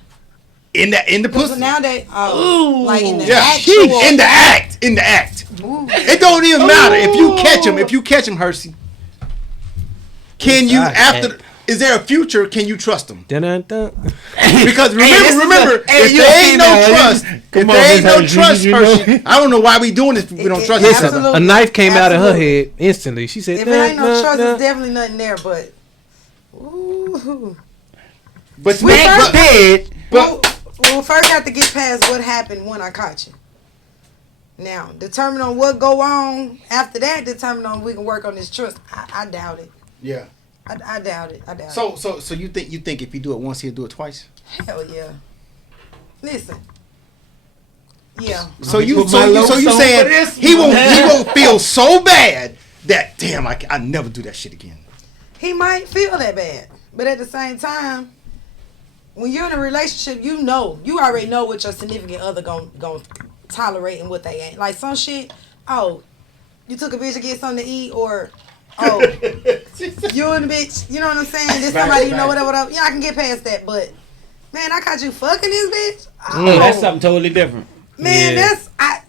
in the So pussy. now they like in the Yeah, actual. in the act. Ooh. It don't even matter if you catch him, Hersey. Can you after? Is there a future? Can you trust him? Dun-dun-dun. Because this is remember, hey, if you there ain't no female, trust, come if on, there ain't Miss no Hershey, trust, you know? Hershey, I don't know why we doing this. If we don't trust each other. Absolutely. A knife came out of her Absolutely. head instantly. She said, If it ain't no trust, dun-dun-dun. there's definitely nothing there. But ooh, But We first- dead. we'll first have to get past what happened when I caught you. Now, determine on what go on after that. Determine on we can work on this trust. I doubt it. yeah. I doubt it. I doubt So you think if he do it once, he'll do it twice? it. Hell yeah. Listen. Yeah. So me you put my so you lotion saying for this he one. won't feel so bad that damn I never do that shit again. He might feel that bad, but at the same time, when you're in a relationship, you already know what your significant other gon' tolerate and what they ain't. Like some shit, you took a bitch to get something to eat, or you and the bitch, you know what I'm saying? There's somebody you know whatever. Yeah, I can get past that, but man, I caught you fucking this bitch. Oh, That's something totally different. man, Yeah.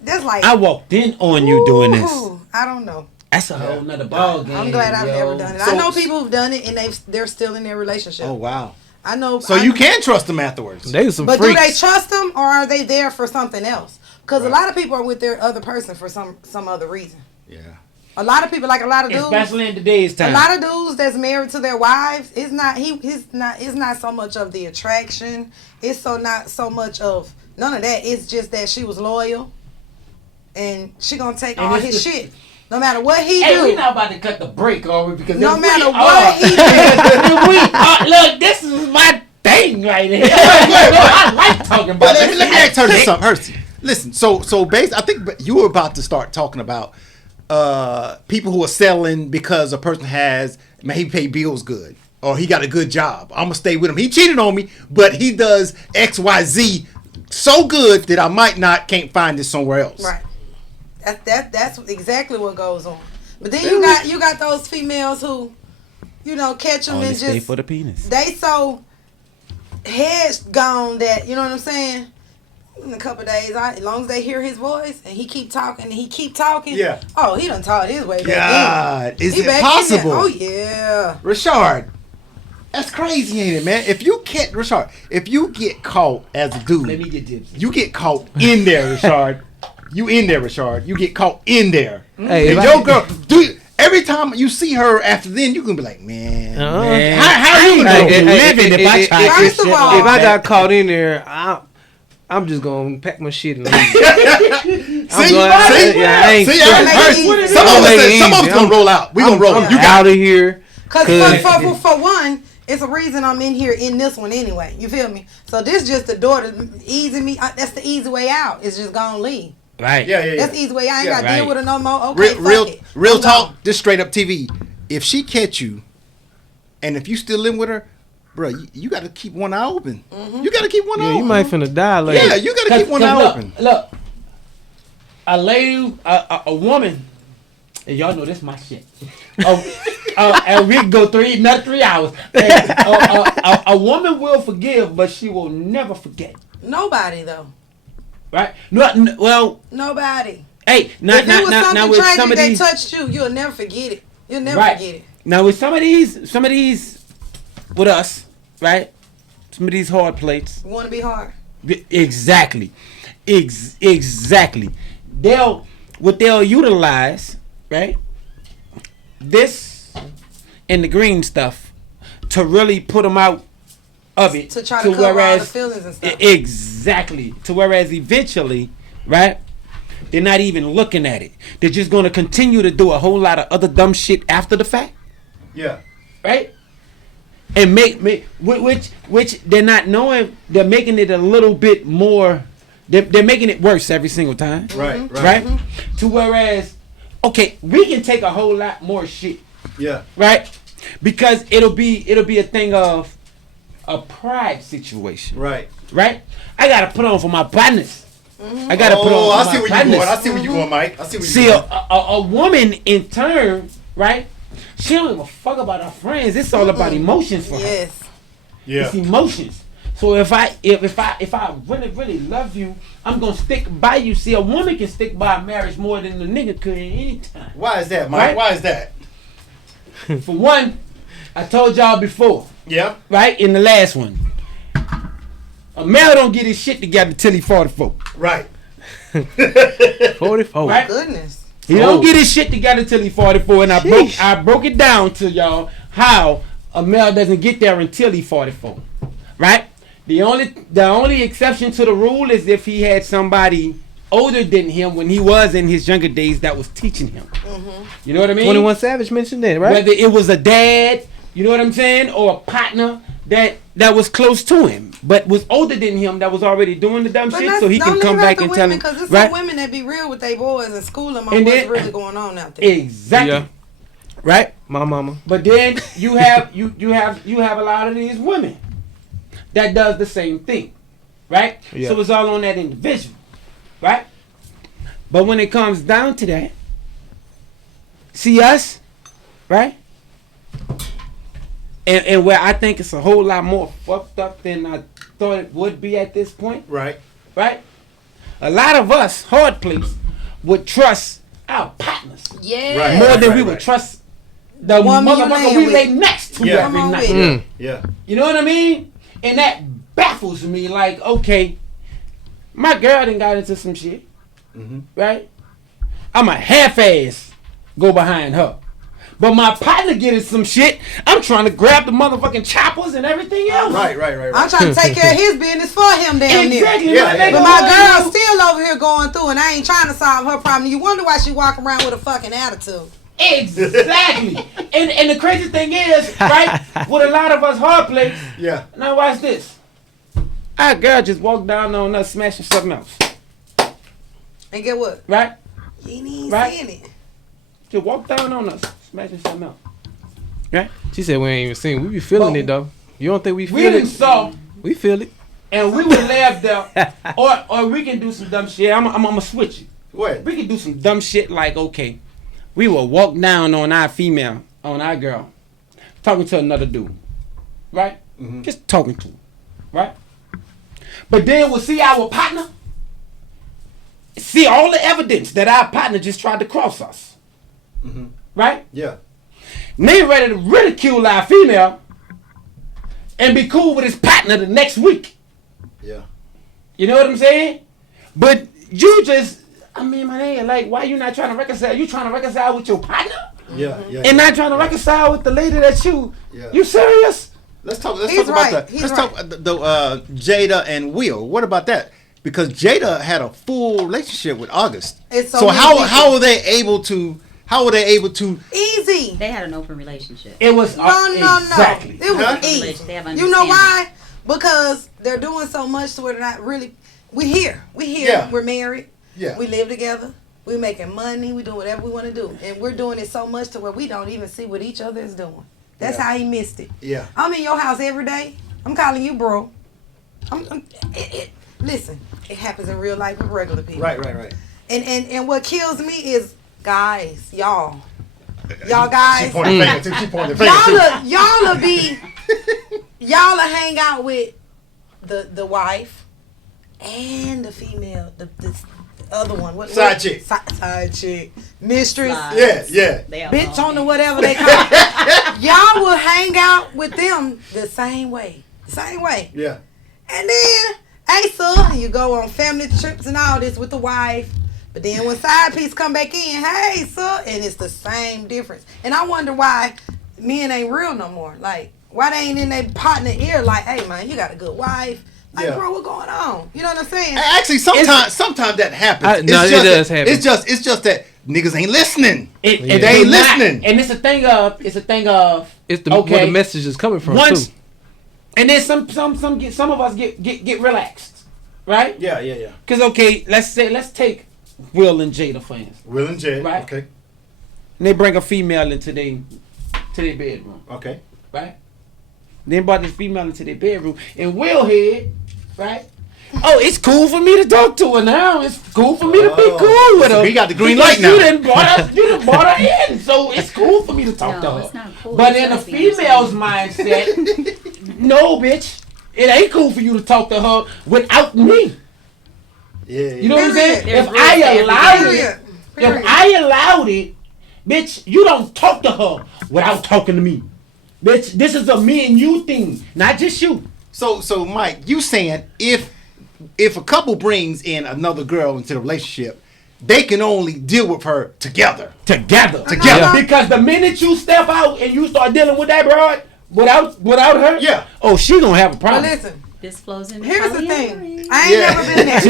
that's like I walked in on you doing this. ooh, I don't know. That's a whole nother ball game. I'm glad I've yo. never done it. I know people who've done it and they're still in their relationship. Oh wow. I know. So you can trust them afterwards. They was some But freaks. do they trust them or are they there for something else? Because a lot of people are with their other person for some other reason. Yeah. A lot of people, like a lot of dudes, Especially in today's time. a lot of dudes that's married to their wives, it's not so much of the attraction. It's not so much of none of that. It's just that she was loyal, and she gonna take And all it's his the- shit, no matter what he Hey, do. we not about to cut the break, are we? Because No if matter we what are, he do. if we are, look, this is my thing right here. I like talking about But this. let me ask her something, Hersey. Listen, so I think you were about to start talking about people who are selling because a person he pay bills good or he got a good job. I'm gonna stay with him. He cheated on me, but he does XYZ so good that I can't find it somewhere else. Right. That's exactly what goes on. But then you got those females who, catch them Only and stay just for the penis. they so heads gone that you know what I'm saying. In a couple of days, as long as they hear his voice and he keep talking, Yeah. Oh, he done taught his way back God, is He it back in there. possible? Oh yeah. Richard, that's crazy, ain't it, man? If you get caught as a dude, Let me get tipsy. you get caught in there, Richard. You in there, Richard. You get caught in there. Hey, And if your I- girl, dude, every time you see her after then, you gonna be like, man, Uh-huh. man, how you ain't know? gonna be living if I try First of all, if I got caught in there, I'm just gonna pack my shit and leave. See, I ain't see, tripping. some of Make it us easy. gonna roll out. We gonna roll. I'm You got out of here. Cause for one, it's a reason I'm in here in this one anyway. You feel me? So this just the door to easing me. That's the easy way out. It's just gonna leave. Right. Yeah. That's the easy way. I ain't got to Right. deal with her no more. Okay, Real fuck it. real I'm talk. gone. This straight up TV. If she catch you, and if you still living with her, bro, you got to keep one eye open. You got to keep one eye Yeah, open. you might finna die later. Yeah, you got to keep one eye open. Look, a lady, a woman, and y'all know this my shit. And we can go another 3 hours. A woman will forgive, but she will never forget. Nobody though. Right? Well, Nobody. hey, If it was something with tragic some of that these, touched you, you'll never forget it. You'll never right. forget it. Now with some of these with us, right? Some of these hard plates. You want to be hard? Exactly. Exactly. They'll utilize, right? This and the green stuff to really put them out of it. To try to cover all the feelings and stuff. Exactly. To whereas eventually, right? They're not even looking at it. They're just going to continue to do a whole lot of other dumb shit after the fact. Yeah. Right? And make which they're not knowing. They're making it a little bit more. They're making it worse every single time. Right. Right? To whereas, okay, we can take a whole lot more shit. Yeah. Right? Because it'll be a thing of a pride situation. Right. Right? I gotta put on for my partners. I gotta put on. I for see my where partners. you're going. I see where you're going, Mike. I see where See, you're going. a woman in turn, right? She don't give a fuck about her friends. It's all about emotions for her. Yes. Yeah. It's emotions. So if I really really love you, I'm gonna stick by you. See, a woman can stick by a marriage more than the nigga could at any time. Why is that, Mike? Right? Why is that? For one, I told y'all before, Yeah. right? In the last one, a male don't get his shit together till he 44. Right. 44. Right? Goodness. He don't get his shit together till he 44, and I broke it down to y'all how a male doesn't get there until he 44, right? The only exception to the rule is if he had somebody older than him when he was in his younger days that was teaching him. You know what I mean? 21 Savage mentioned that, right? Whether it was a dad, you know what I'm saying, or a partner that was close to him, but was older than him that was already doing the dumb shit, so he can come back and tell him. Because there's right? some women that be real with their boys and school them on And what's then- really going on out there. Exactly. Yeah. Right? My mama. But then you have you have a lot of these women that does the same thing, right? Yeah. So it's all on that individual, right? But when it comes down to that, see us, right? And where I think it's a whole lot more fucked up than I thought it would be at this point, Right. right? A lot of us hard plates would trust our partners Yeah. Right. more than we would trust the woman you motherfucker laying we with. lay next to Yeah. every Come on night. with it. Yeah. You know what I mean? And that baffles me. Like, okay, my girl done got into some shit, right? I'm a half-ass go behind her. But my partner get into some shit, I'm trying to grab the motherfucking choppers and everything else. Right. I'm trying to take care of his business for him damn near. Exactly. Yeah, my yeah. nigga, But my what girl's still over here going through and I ain't trying to solve her problem. You wonder why she walk around with a fucking attitude. Exactly. and the crazy thing is, right, with a lot of us hard plates, Yeah. now watch this. Our girl just walked down on us smashing something else. And get what? Right? You ain't even Right. seeing it. Just walked down on us smashing something else. Right? She said we ain't even seen. We be feeling Well, it though. You don't think we We feel didn't it? saw We feel it. and we would laugh there. Or we can do some dumb shit. I'm gonna switch it. What? We can do some dumb shit like, okay, we will walk down on our female, on our girl, talking to another dude. Right? Just talking to him. Right? But then we'll see our partner, see all the evidence that our partner just tried to cross us. Right? Yeah. And they ready to ridicule our female and be cool with his partner the next week. Yeah. You know what I'm saying? But you just, I mean, my nigga, like, why you not trying to reconcile? You trying to reconcile with your partner? Yeah. Yeah. And not trying to reconcile with the lady that you Yeah. serious? Let's talk He's about right. the He's let's right. talk the Jada and Will. What about that? Because Jada had a full relationship with August. It's so So many how people. were they able to Easy. They had an open relationship. It was No. Exactly. It was Huh? easy. They have You know why? understanding. Because they're doing so much to where they're not really. We here. Yeah. We're married. Yeah. We live together. We making money. We doing whatever we want to do, and we're doing it so much to where we don't even see what each other is doing. That's how he missed it. Yeah. I'm in your house every day. I'm calling you bro. Listen, it happens in real life with regular people. Right. And what kills me is guys, y'all guys. She pointed the finger too. She pointed the finger too. Y'all hang out with the wife and the female, the other one. Side chick. Side chick. Mistress. Yeah. Bitch on the whatever they call it. Y'all will hang out with them the same way. Yeah. And then, hey, son, you go on family trips and all this with the wife. But then when side piece come back in, hey, son, and it's the same difference. And I wonder why men ain't real no more. Like, why they ain't in their partner ear like, hey, man, you got a good wife. Like, bro, what going on? You know what I'm saying? Actually, sometimes that happens. It does happen. It's just that niggas ain't listening. They ain't listening. And it's a thing of. It's where the message is coming from too. And then some of us get relaxed, right? Yeah. Cause let's take Will and Jada for instance. Will and Jada, right? Okay. And they bring a female into their bedroom. Okay. Right? They brought this female into their bedroom, and Will head, right? Oh, it's cool for me to talk to her now. It's cool for me to be cool with her. We got the green light now. You done brought her in, so it's cool for me to talk to her. It's not cool. But in the female's mindset, no, bitch, it ain't cool for you to talk to her without me. Yeah. You know what I'm saying? There's If I Period. allowed it, bitch, you don't talk to her without talking to me. Bitch, this is a me and you thing, not just you. So Mike, you saying if a couple brings in another girl into the relationship, they can only deal with her together. Together. Yeah. Because the minute you step out and you start dealing with that broad without her, Yeah. Oh, she gonna have a But problem. listen, This flows into here's the polyamory. thing. I ain't never been there. It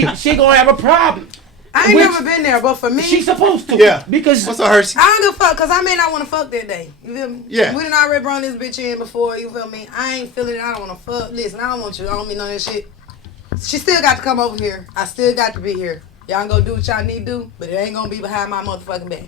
does. She gonna have a problem. I ain't never been there, but for me, She's supposed to. Yeah. Because What's up, Hershey? I don't give a fuck, because I may not want to fuck that day. You feel me? Yeah. We done already brought this bitch in before, you feel me? I ain't feeling it. I don't want to fuck. Listen, I don't want you. I don't mean none of that shit. She still got to come over here. I still got to be here. Y'all gonna do what y'all need to do, but it ain't gonna be behind my motherfucking back.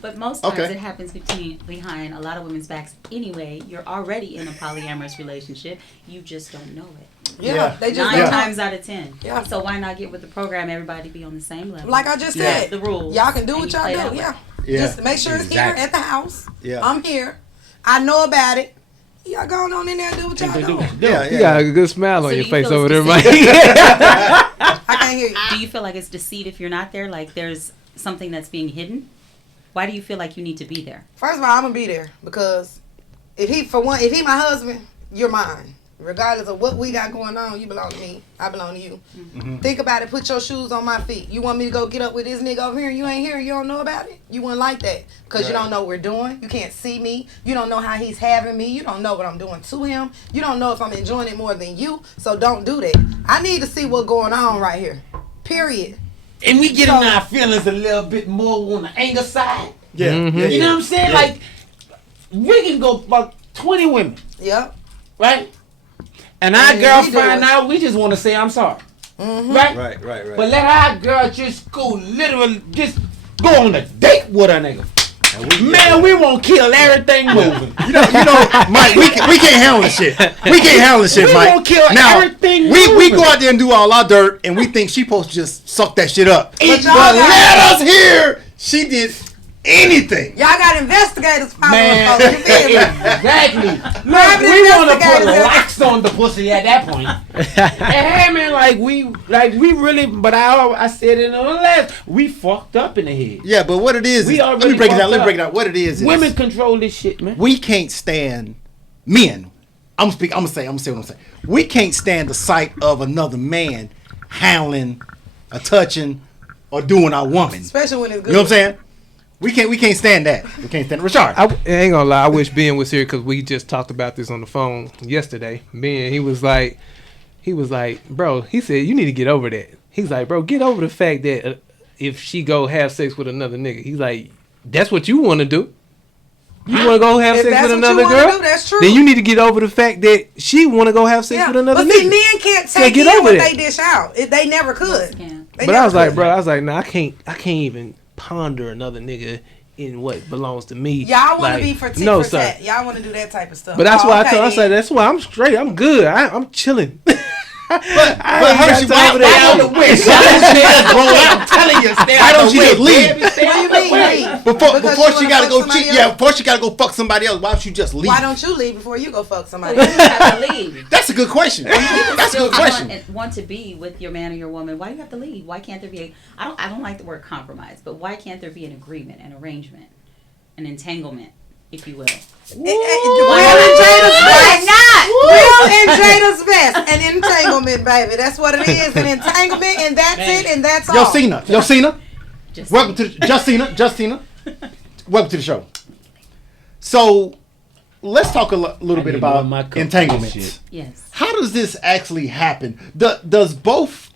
But most times it happens behind a lot of women's backs anyway. You're already in a polyamorous relationship. You just don't know it. Yeah. They just 9 times out of 10. Yeah. So why not get with the program? Everybody be on the same level. Like I just said, the rules. y'all can do and what you y'all play do. that way. Yeah. Just make sure it's here at the house. Yeah. I'm here. I know about it. Y'all going on in there and do what y'all doing. Yeah. You got a good smile on So your you face feel over there, it's Mike. I can't hear you. Do you feel like it's deceit if you're not there? Like there's something that's being hidden? Why do you feel like you need to be there? First of all, I'm gonna be there because if he my husband, you're mine. Regardless of what we got going on, you belong to me. I belong to you. Mm-hmm. Think about it. Put your shoes on my feet. You want me to go get up with this nigga over here and you ain't here? You don't know about it? You wouldn't like that because you don't know what we're doing. You can't see me. You don't know how he's having me. You don't know what I'm doing to him. You don't know if I'm enjoying it more than you. So don't do that. I need to see what's going on right here. Period. And we get in our feelings a little bit more on the anger side. Yeah. Mm-hmm. Yeah. You know what I'm saying? Yeah. Like, we can go about 20 women, Yep. right? And our Yeah, girl we find do it. out, we just want to say I'm sorry. Mm-hmm. Right? Right. But let our girl just go literally, just go on a date with a nigga. Man, we won't kill everything moving. You know, Mike, we can't handle this shit. We can't handle this shit, We Mike. gonna kill now, everything we moving. go out there and do all our dirt, and we think she supposed to just suck that shit up. But But y'all got- let us hear she did anything. Y'all got investigators following Man, folks. You feel me? exactly. Look, Private we want to put investigators. locks on the pussy at that point. And hey, man, like we really, but I said it on the last, we fucked up in the head. Yeah, but what it is, We let me already break it down. fucked Let me up. break it down. What it is Women control this shit, man. we can't stand men. I'm gonna say what I'm saying. We can't stand the sight of another man howling, or touching, or doing our woman. Especially when it's good. You know what I'm saying? We can't stand that. We can't stand it. Rashard. I ain't gonna lie. I wish Ben was here because we just talked about this on the phone yesterday. Ben, he was like, bro. He said you need to get over that. He's like, bro, get over the fact that if she go have sex with another nigga, he's like, that's what you want to do. You want to go have If sex that's with what another you wanna girl? do, that's true. Then you need to get over the fact that she want to go have sex with another but nigga. see, men can't Can't take get in over what that. they dish out. They never could. Most can. They But never I was like, could. bro, nah, I can't even ponder another nigga in what belongs to me. Y'all want to Like, be for tit no, for sir. tat. Y'all want to do that type of stuff. But that's why I okay, tell. I then. say that's why I'm straight. I'm good. I'm chilling. But Hershey, why Stay out the way. Why don't she just roll out? I'm telling you, stay Why out don't the she way, just leave? baby. Stay What do out you the mean way. leave? Before Because she wanna gotta fuck go somebody cheat. else? Yeah, before she gotta go fuck somebody else. Why don't you just leave? Why don't you leave before you go fuck somebody? You have to leave. That's a good question. That's a Still good question. want to be with your man or your woman. Why do you have to leave? Why can't there be I don't like the word compromise, but why can't there be an agreement, an arrangement, an entanglement, if you will? Real and Jada's best. Real and Jada's best. An entanglement, baby. That's what it is. An entanglement, and that's it, and that's all. Yosina. Just Welcome to Justina. Welcome to the show. So, let's talk a little bit need more about of my cup. entanglements. Shit. yes. How does this actually happen? Does both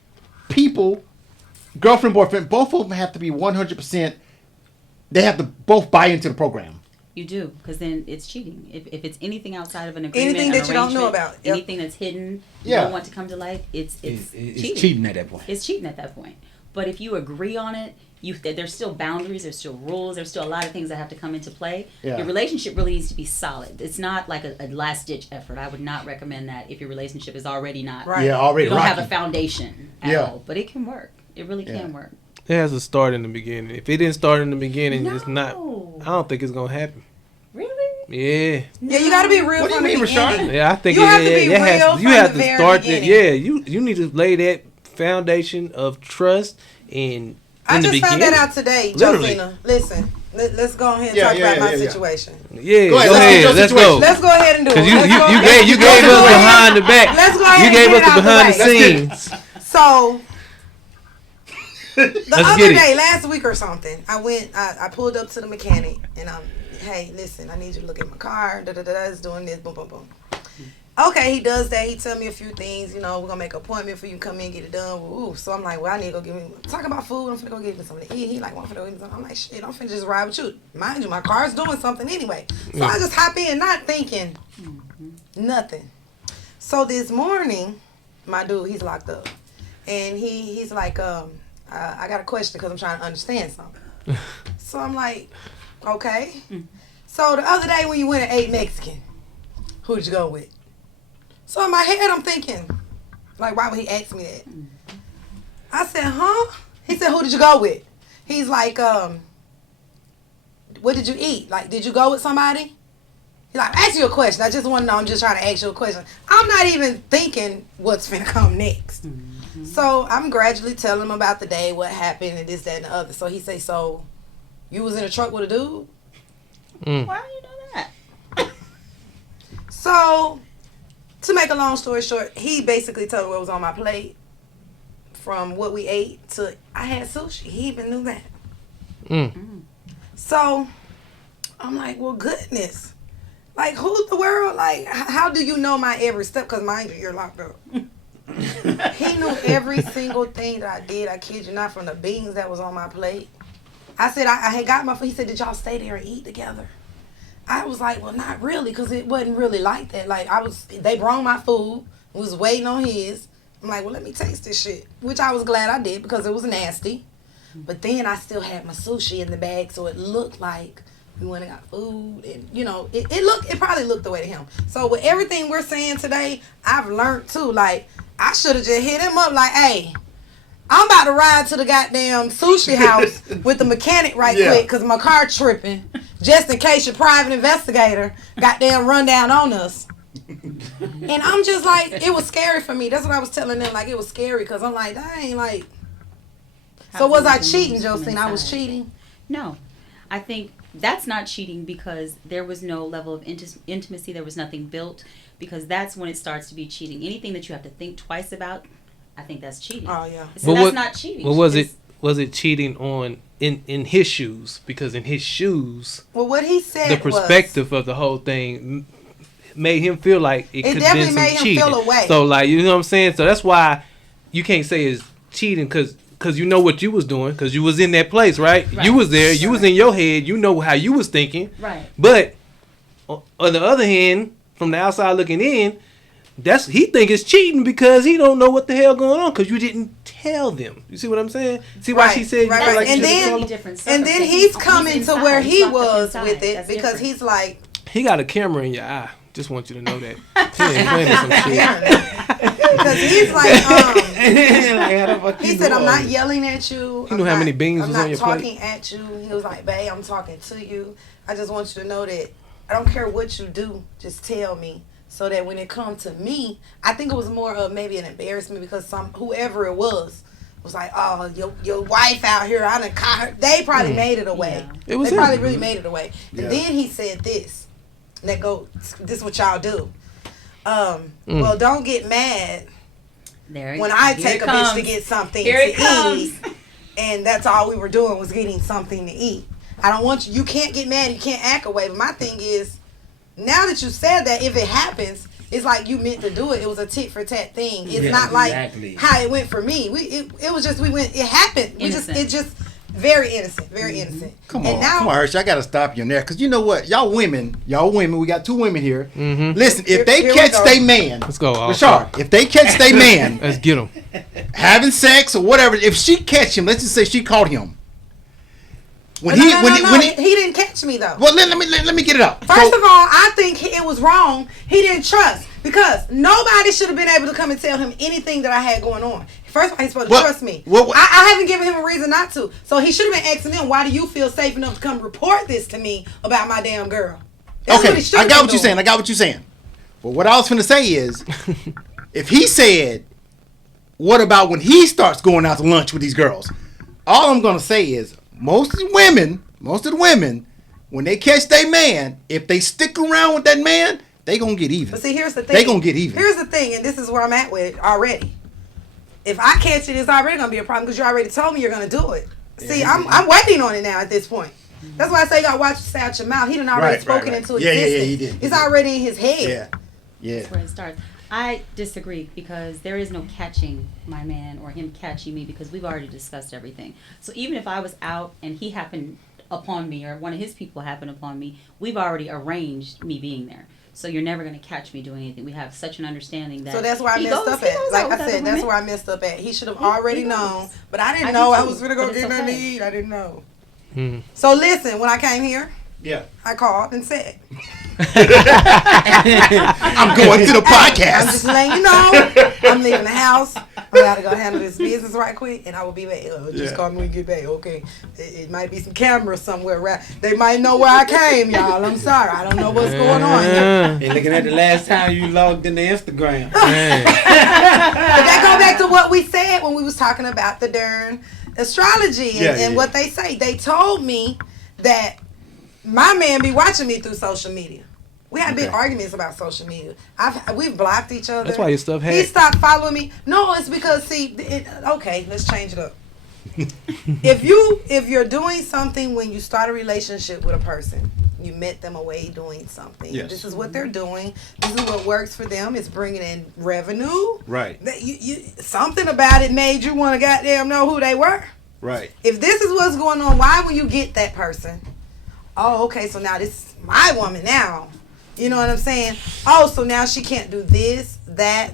people, girlfriend, boyfriend, both of them have to be 100%? They have to both buy into the program. You do, because then it's cheating. If it's anything outside of an agreement, Anything an that you don't know arrangement, about. Yep. anything that's hidden, you Yeah. don't want to come to light, it's It's cheating. cheating at that point. It's cheating at that point. But if you agree on it, there's still boundaries, there's still rules, there's still a lot of things that have to come into play. Yeah. Your relationship really needs to be solid. It's not like a last ditch effort. I would not recommend that if your relationship is already not. Right. Yeah, already You don't have a rocky. foundation at Yeah. all. But it can work. It really Yeah. can work. It has to start in the beginning. If it didn't start in the beginning, it's not. No. I don't think it's gonna happen. Really? Yeah, Yeah, you got to be real What do you from the mean, Rashad? beginning. yeah. I think You have to be it has. real You from have the to very start that. beginning. Yeah, you need to lay that foundation of trust in I the just beginning. found that out today, Literally. Josina. Listen, let's go ahead and Yeah, talk yeah, about my yeah, yeah. situation. Yeah, Go go ahead, ahead. let's get your Let's go. situation. Let's go ahead and do it. Because you Let's go- you let's gave go us ahead. behind the back. Let's go ahead You and gave get us it the out the behind the way. Let's get scenes. So the Let's other get it. day, last week or something, I pulled up to the mechanic and hey, listen, I need you to look at my car. It's doing this, boom, boom, boom. Okay, he does that. He tell me a few things. You know, we're gonna make an appointment for you to come in and get it done. Ooh, so I'm like, well, I need to go get me talk about food. I'm finna go get me something to eat. He like, well, I'm finna go get me something. I'm like, shit, I'm finna just ride with you. Mind you, my car's doing something anyway. So I just hop in, not thinking nothing. So this morning, my dude, he's locked up, and he's like, I got a question because I'm trying to understand something. So I'm like, okay. So the other day when you went and ate Mexican, who'd you go with? So in my head, I'm thinking, like, why would he ask me that? I said, huh? He said, who did you go with? He's like, what did you eat? Like, did you go with somebody? He's like, ask you a question. I just want to know. I'm just trying to ask you a question. I'm not even thinking what's finna come next. So I'm gradually telling him about the day, what happened, and this, that, and the other. So he say, so you was in a truck with a dude? Why do you know that? So, to make a long story short, he basically told me what was on my plate. From what we ate to I had sushi. He even knew that. So, I'm like, well, goodness. Like, who the world? Like, how do you know my every step? Because mind you, you're locked up. He knew every single thing that I did. I kid you not, from the beans that was on my plate. I said, I had got my food. He said, did y'all stay there and eat together? I was like, well, not really, because it wasn't really like that. Like, they brought my food, was waiting on his. I'm like, well, let me taste this shit, which I was glad I did because it was nasty. But then I still had my sushi in the bag, so it looked like we went and got food, and you know, it probably looked the way to him. So with everything we're saying today, I've learned too. Like, I should have just hit him up, like, hey, I'm about to ride to the goddamn sushi house with the mechanic quick because my car tripping, just in case your private investigator goddamn run down on us. And I'm just like, it was scary for me. That's what I was telling them. Like, it was scary because I'm like, dang, like. So was I cheating, Josine? I was cheating? No. I think that's not cheating because there was no level of intimacy. There was nothing built, because that's when it starts to be cheating. Anything that you have to think twice about, I think that's cheating. Oh, yeah. So that's not cheating. Well, was it cheating on in his shoes? Because in his shoes, well, what he said, the perspective of the whole thing made him feel like it could have been some made him cheating. feel away. So, like, you know what I'm saying? So that's why you can't say it's cheating, because because you know what you was doing, because you was in that place, right? Right. You was there. You was in your head. You know how you was thinking. Right. But on the other hand, from the outside looking in, he think it's cheating because he don't know what the hell going on because you didn't tell them. You see what I'm saying? See why she said right, you feel right. like And you then- tell them? different And then he's coming to where he was with it because he's like, He got a camera in your eye. Just want you to know that. He ain't playing with some shit. because he's like, Like, how the fuck he you said, know I'm all not this? yelling at you. You know how many beans I'm was not on your plate? talking at you. He was like, babe, I'm talking to you. I just want you to know that I don't care what you do. Just tell me. So that when it comes to me, I think it was more of maybe an embarrassment because whoever it was like, oh, your wife out here, I done caught her. They probably made it away. Yeah. It was They him. probably really made it away. Yeah. And then he said this. This is what y'all do. Well, don't get mad when I take a bitch to get something Here to it comes. eat. And that's all we were doing was getting something to eat. I don't want you can't get mad, you can't act away. But my thing is, now that you said that, if it happens, it's like you meant to do it. It was a tit for tat thing. It's not like how it went for me. It was just it happened. It just very innocent, very innocent. Come on, Hershey. I gotta stop you in there because you know what, y'all women. We got two women here. Mm-hmm. Listen, if they Here we catch go. they man, Let's go. Rashard, if they catch they man Let's get him. having sex or whatever, if she catch him, let's just say she caught him. When No, he he didn't catch me though. well, let me get it out. First of all, I think it was wrong. He didn't trust because nobody should have been able to come and tell him anything that I had going on. First of all, he's supposed to trust me. I haven't given him a reason not to. So he should have been asking them, why do you feel safe enough to come report this to me about my damn girl? That's what he Okay, should I have got been what you're doing. saying. I got what you're saying. But what I was finna say is, if he said, what about when he starts going out to lunch with these girls? All I'm gonna say is, most of the women, when they catch their man, if they stick around with that man, they gonna get even. But see, here's the thing. They gonna get even. Here's the thing, and this is where I'm at with it already. If I catch it, it's already gonna be a problem because you already told me you're gonna do it. See, I'm waiting on it now at this point. That's why I say you gotta watch stay out your mouth. He done already spoken into existence. Yeah, he did. It's already in his head. Yeah. That's where it starts. I disagree because there is no catching my man or him catching me because we've already discussed everything. So even if I was out and he happened upon me or one of his people happened upon me, we've already arranged me being there. So you're never going to catch me doing anything. We have such an understanding that. So that's where I messed up at. Like I said, that's where I messed up at. He should have already known, but I didn't know I was gonna go get nothing to eat. I didn't know. So listen, when I came here, I called and said, I'm going to the podcast. I'm just letting you know, I'm leaving the house. I gotta go handle this business right quick, and I will be back. Just call me when you get back, okay? It might be some cameras somewhere. Right? They might know where I came, y'all. I'm sorry. I don't know what's going on here. They looking at the last time you logged into Instagram. But that go back to what we said when we was talking about the darn astrology and what they say. They told me that my man be watching me through social media. We had big arguments about social media. We've blocked each other. That's why your stuff He stopped following me. No, it's because okay, let's change it up. If you're doing something when you start a relationship with a person, you met them away doing something. Yes. This is what they're doing. This is what works for them. It's bringing in revenue. Right. You something about it made you want to goddamn know who they were. Right. If this is what's going on, why when you get that person? Oh, okay, so now this is my woman now. You know what I'm saying? Oh, so now she can't do this, that.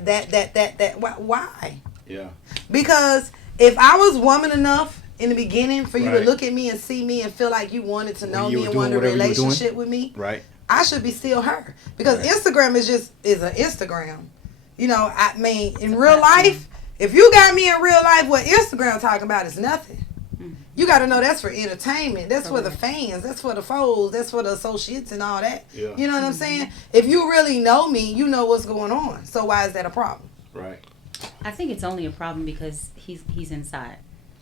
Why? Yeah. Because if I was woman enough in the beginning for you to look at me and see me and feel like you wanted to know me and wanted a relationship with me, right? I should be still her. Because Instagram is an Instagram. You know, I mean, in real life, if you got me in real life, what Instagram talking about is nothing. You got to know that's for entertainment. That's for the fans. That's for the foes. That's for the associates and all that. Yeah. You know what I'm saying? If you really know me, you know what's going on. So why is that a problem? Right. I think it's only a problem because he's inside.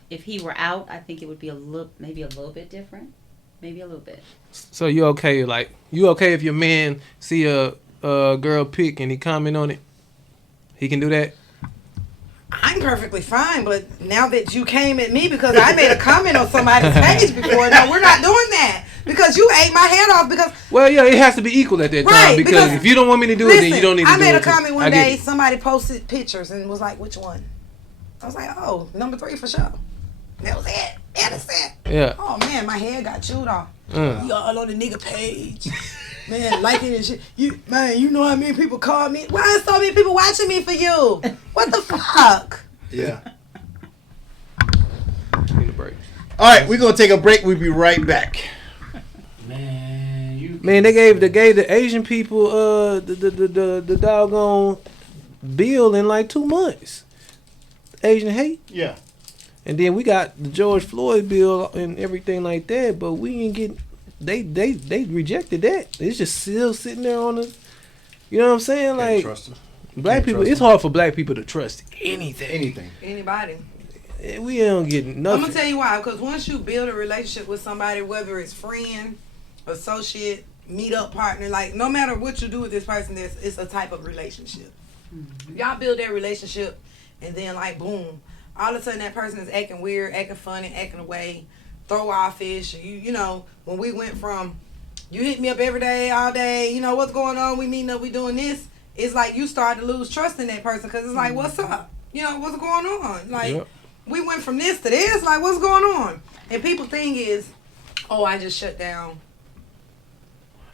If he were out, I think it would be maybe a little bit different. Maybe a little bit. So you okay? Like you okay if your man see a girl pic and he comment on it? He can do that. I'm perfectly fine, but now that you came at me because I made a comment on somebody's page before, no, we're not doing that because you ate my head off because. Well, yeah, it has to be equal at that time because if you don't want me to do it, then you don't need to do it. I made a comment one day. Somebody posted pictures and was like, "Which one?" I was like, "Oh, number 3 for sure." That was it. Innocent. Yeah. Oh man, my head got chewed off. Mm. You all on the nigga page. Man, liking and shit. You know how many people call me? Why are so many people watching me for you? What the fuck? Yeah. Need a break. All right, we're gonna take a break. We'll be right back. Man, they gave the Asian people the doggone bill in like 2 months. Asian hate. Yeah. And then we got the George Floyd bill and everything like that, but we ain't get they rejected that. It's just still sitting there on the, you know what I'm saying? Like black people, it's hard for black people to trust anything. Anybody. We don't get nothing. I'm gonna tell you why. Because once you build a relationship with somebody, whether it's friend, associate, meet-up partner, like no matter what you do with this person, it's a type of relationship. Mm-hmm. Y'all build that relationship, and then like boom, all of a sudden that person is acting weird, acting funny, acting away, throw off fish. You know, when we went from you hit me up every day, all day, you know what's going on? We meeting up, we doing this. It's like you start to lose trust in that person because it's like, what's up? You know, what's going on? Like. Yep. We went from this to this, like what's going on? And people think is, oh, I just shut down.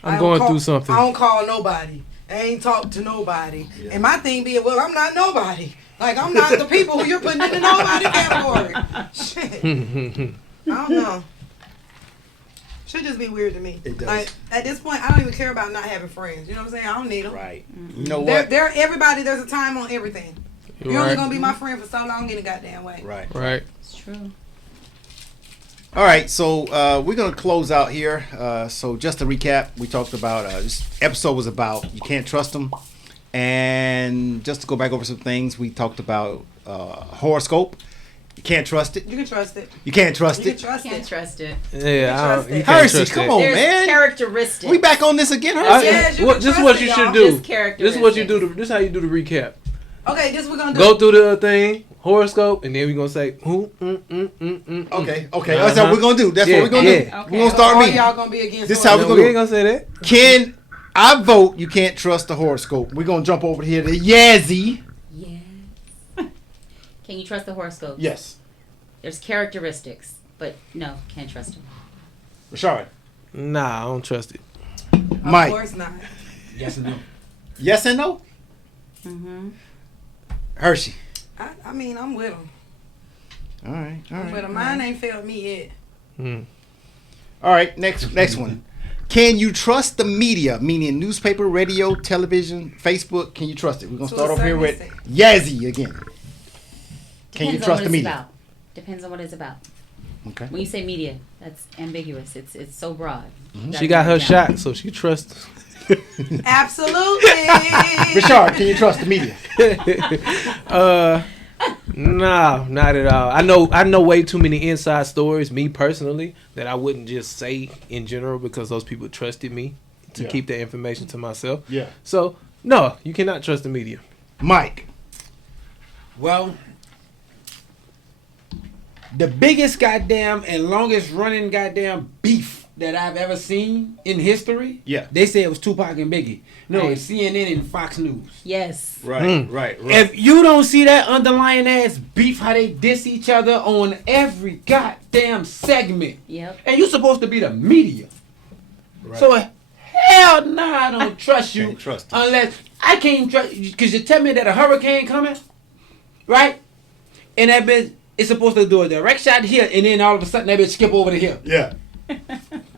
I'm going through something. I don't call nobody. I ain't talk to nobody. Yeah. And my thing being, well, I'm not nobody. Like I'm not the people who you're putting in the nobody category. Shit. I don't know. Should just be weird to me. It does. Like, at this point, I don't even care about not having friends. You know what I'm saying? I don't need them. Right. Mm-hmm. You know what? Everybody, there's a time on everything. You're only gonna be my friend for so long in a goddamn way. Right. It's true. All right, so we're gonna close out here. So just to recap, we talked about this episode was about you can't trust them, and just to go back over some things, we talked about horoscope. You can't trust it. You can trust it. You can't trust You it. can trust Can't it. trust it. Yeah, You Hersey, come on, There's man. characteristics. We back on this again, Hersey. Yes, you This can is what trust you it, should y'all. do. Just characteristics. This is what you do. This is how you do the recap. Okay, this we're gonna do. Go through the thing, horoscope, and then we're gonna say, Okay. That's what we're gonna do. That's what we're gonna do. Okay. We're gonna start All meeting. y'all gonna be against This horoscope. how we No, gonna we do ain't gonna say that. Can I vote? You can't trust the horoscope. We're gonna jump over here to Yazzie. Yes. Can you trust the horoscope? Yes. There's characteristics, but no, can't trust them. Rashard. Nah, I don't trust it. Mike. Of course not. Yes and no. Yes and no. Mm-hmm. Hershey. I mean, I'm with them. All right. But mine ain't failed me yet. All right. Next one. Can you trust the media, meaning newspaper, radio, television, Facebook? Can you trust it? We're gonna start over here with Yazzie again. Can you trust the media? Depends on what it's about. Okay. When you say media, that's ambiguous. It's so broad. She got her shot, so she trusts. Absolutely. Richard, can you trust the media? No, not at all. I know way too many inside stories, me personally, that I wouldn't just say in general because those people trusted me to keep that information to myself. Yeah. So no, you cannot trust the media. Mike. Well, the biggest goddamn and longest running goddamn beef that I've ever seen in history. Yeah. They say it was Tupac and Biggie. No, it's CNN and Fox News. Yes. Right. If you don't see that underlying ass beef, how they diss each other on every goddamn segment. Yep. And you supposed to be the media. Right. So hell no, I don't trust you. Can't trust unless I can't trust you because you tell me that a hurricane coming, right? And that bitch is supposed to do a direct shot here, and then all of a sudden that bitch skip over to here. Yeah.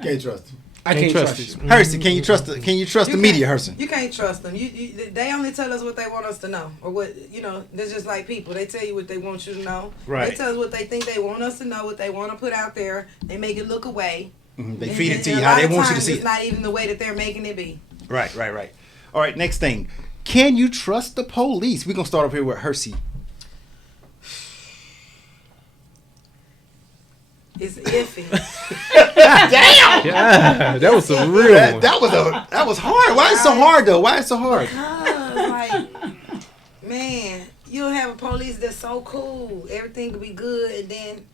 Can't trust him. I can't trust you. Hersey, can you trust the media, Hersey? You can't trust them. They only tell us what they want us to know, or what they're just like people. They tell you what they want you to know. Right. They tell us what they think they want us to know, what they want to put out there. They make it look away. Mm-hmm. They feed it to you And how a they lot of want you to times see it's it. not even the way that they're making it be. Right. All right, next thing. Can you trust the police? We're gonna start up here with Hersey. It's iffy. Damn! Yeah, that was some real one. That was hard. Why is it so hard though? Why is it so hard? Like, man, you'll have a police that's so cool. Everything could be good, and then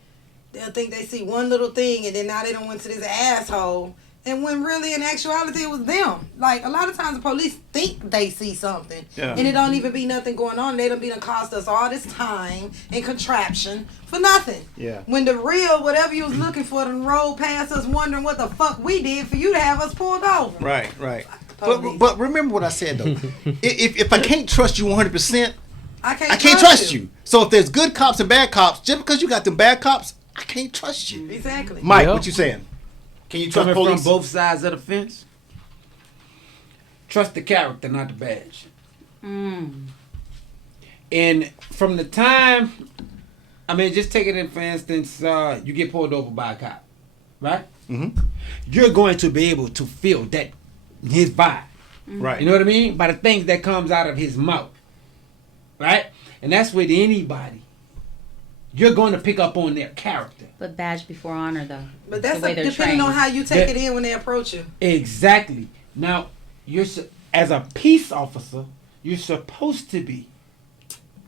they'll think they see one little thing, and then now they don't went to this asshole, And when really in actuality it was them. Like a lot of times the police think they see something. Yeah. And it don't even be nothing going on. They done been cost us all this time and contraption for nothing. Yeah. When the real whatever you was looking for done rolled past us wondering what the fuck we did for you to have us pulled over. Right. Police. But remember what I said though. if I can't trust you 100%, I I can't trust you. So if there's good cops and bad cops, just because you got them bad cops, I can't trust you. Exactly. Mike, Yep. what you saying? Can you trust Coming police? from both sides of the fence. Trust the character, not the badge. And from the time, I mean, just take it in for instance, you get pulled over by a cop, right? Mm-hmm. You're going to be able to feel that his vibe. Right. You know what I mean? By the things that comes out of his mouth, right? And that's with anybody. You're going to pick up on their character. But badge before honor, though. But that's the way they're depending trained. on how you take it in when they approach you. Exactly. Now, as a peace officer, you're supposed to be.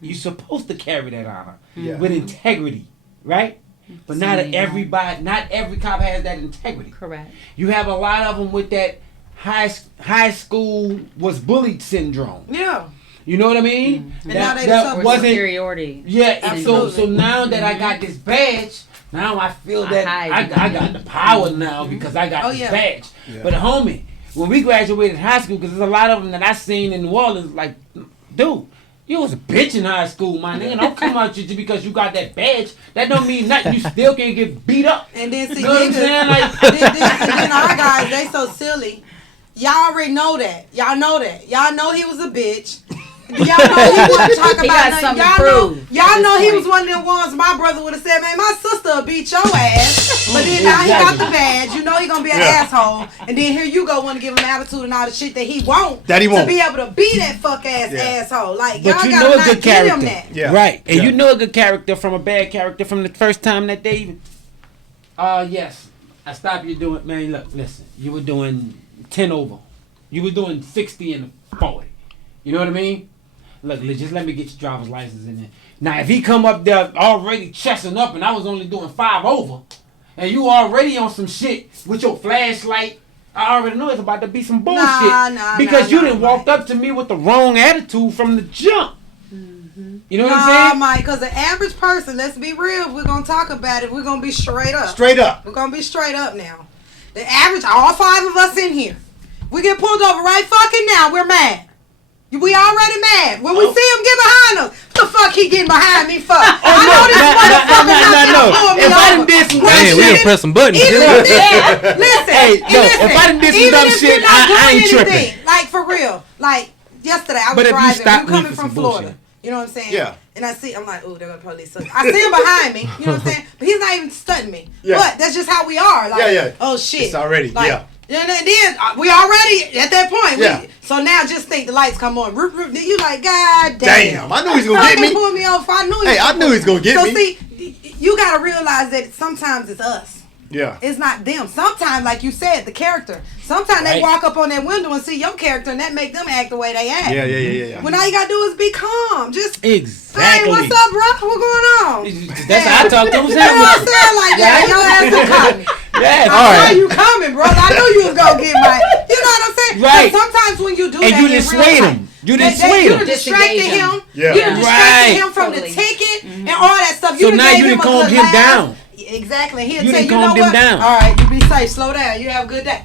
You're supposed to carry that honor Yeah. with integrity, right? But not Some everybody, not every cop has that integrity. Correct. You have a lot of them with that high school was bullied syndrome. Yeah. You know what I mean? Mm-hmm. And now they suffer Or superiority. Yeah, and so Absolutely. now that I got this badge, now I feel that I got the power now because I got this badge. Yeah. But homie, when we graduated high school, because there's a lot of them that I seen in New Orleans, like, dude, you was a bitch in high school, my nigga. Don't come out just because you got that badge. That don't mean nothing. You still can get beat up. And then see, You know what I'm niggas, saying? Like, then our guys, they so silly. Y'all already know that. Y'all know that. Y'all know he was a bitch. Y'all know he wasn't talking He about got nothing. something to prove Y'all at know this he point. was one of them ones my brother would have said, man, my sister will beat your ass. But then now he got the badge. You know he gonna be an asshole. And then here you go want to give him attitude and all the shit that he won't. That he won't. To be able to be that fuck ass asshole. Like, but y'all you gotta know a not good give him character. that. Yeah. Right. And Yeah. you know a good character from a bad character from the first time that they even. Yes. I stopped you doing, man, look, listen. You were doing 10 over. You were doing 60 and 40. You know what I mean? Look, just let me get your driver's license in there. Now, if he come up there already chesting up and I was only doing 5 over, and you already on some shit with your flashlight, I already know it's about to be some bullshit. Because you done walked up to me with the wrong attitude from the jump. You know what I'm saying? Mike, because the average person, let's be real, if we're going to talk about it, we're going to be straight up. Straight up. We're going to be straight up now. The average, all 5 of us in here, we get pulled over right fucking now, we're mad. We already mad. When we see him get behind us, what the fuck he getting behind me for? I know this motherfucker not gonna pull me If I done over. did some Man, we done press some buttons. Even if this, listen, Hey, and yo, listen, if I done did some even dumb if shit, you're not I doing ain't tripping. anything, like for real, like yesterday I was But if you driving, stop we me coming for from some Florida. bullshit. You know what I'm saying? Yeah. And I see, I'm like, ooh, they're gonna police us. I see him behind me. You know what I'm saying? But he's not even studying me. Yeah. But that's just how we are. Like, Yeah. oh shit. It's already, like, yeah. And then we already at that point. Yeah. So now just think the lights come on. Then you like, God damn. I knew he was gonna get me. Pull me over. I knew. Hey, I knew he was gonna get so me. see, you gotta realize that sometimes it's us. Yeah. It's not them. Sometimes, like you said, the character. Sometimes they Right. walk up on that window and see your character, and that make them act the way they act. Yeah. When all you gotta do is be calm. Just Exactly. hey, what's up, bro? What going on? That's how I talk to him. You know what I'm saying? Like, yeah, your ass don't call me. Yeah, I saw you coming, bro. I knew you was gonna get my. You know what I'm saying? Right. But sometimes when you do And that, you in didn't real sway life, him. You didn't you sway done him. distracted Disengage him. him. Yeah. You done distracted Right. him from Totally. the ticket and all that stuff. So done now gave you him done a calmed good him laugh. down. Exactly. He'll You say, done you know calmed him what? down. All right, you be safe. Slow down. You have a good day.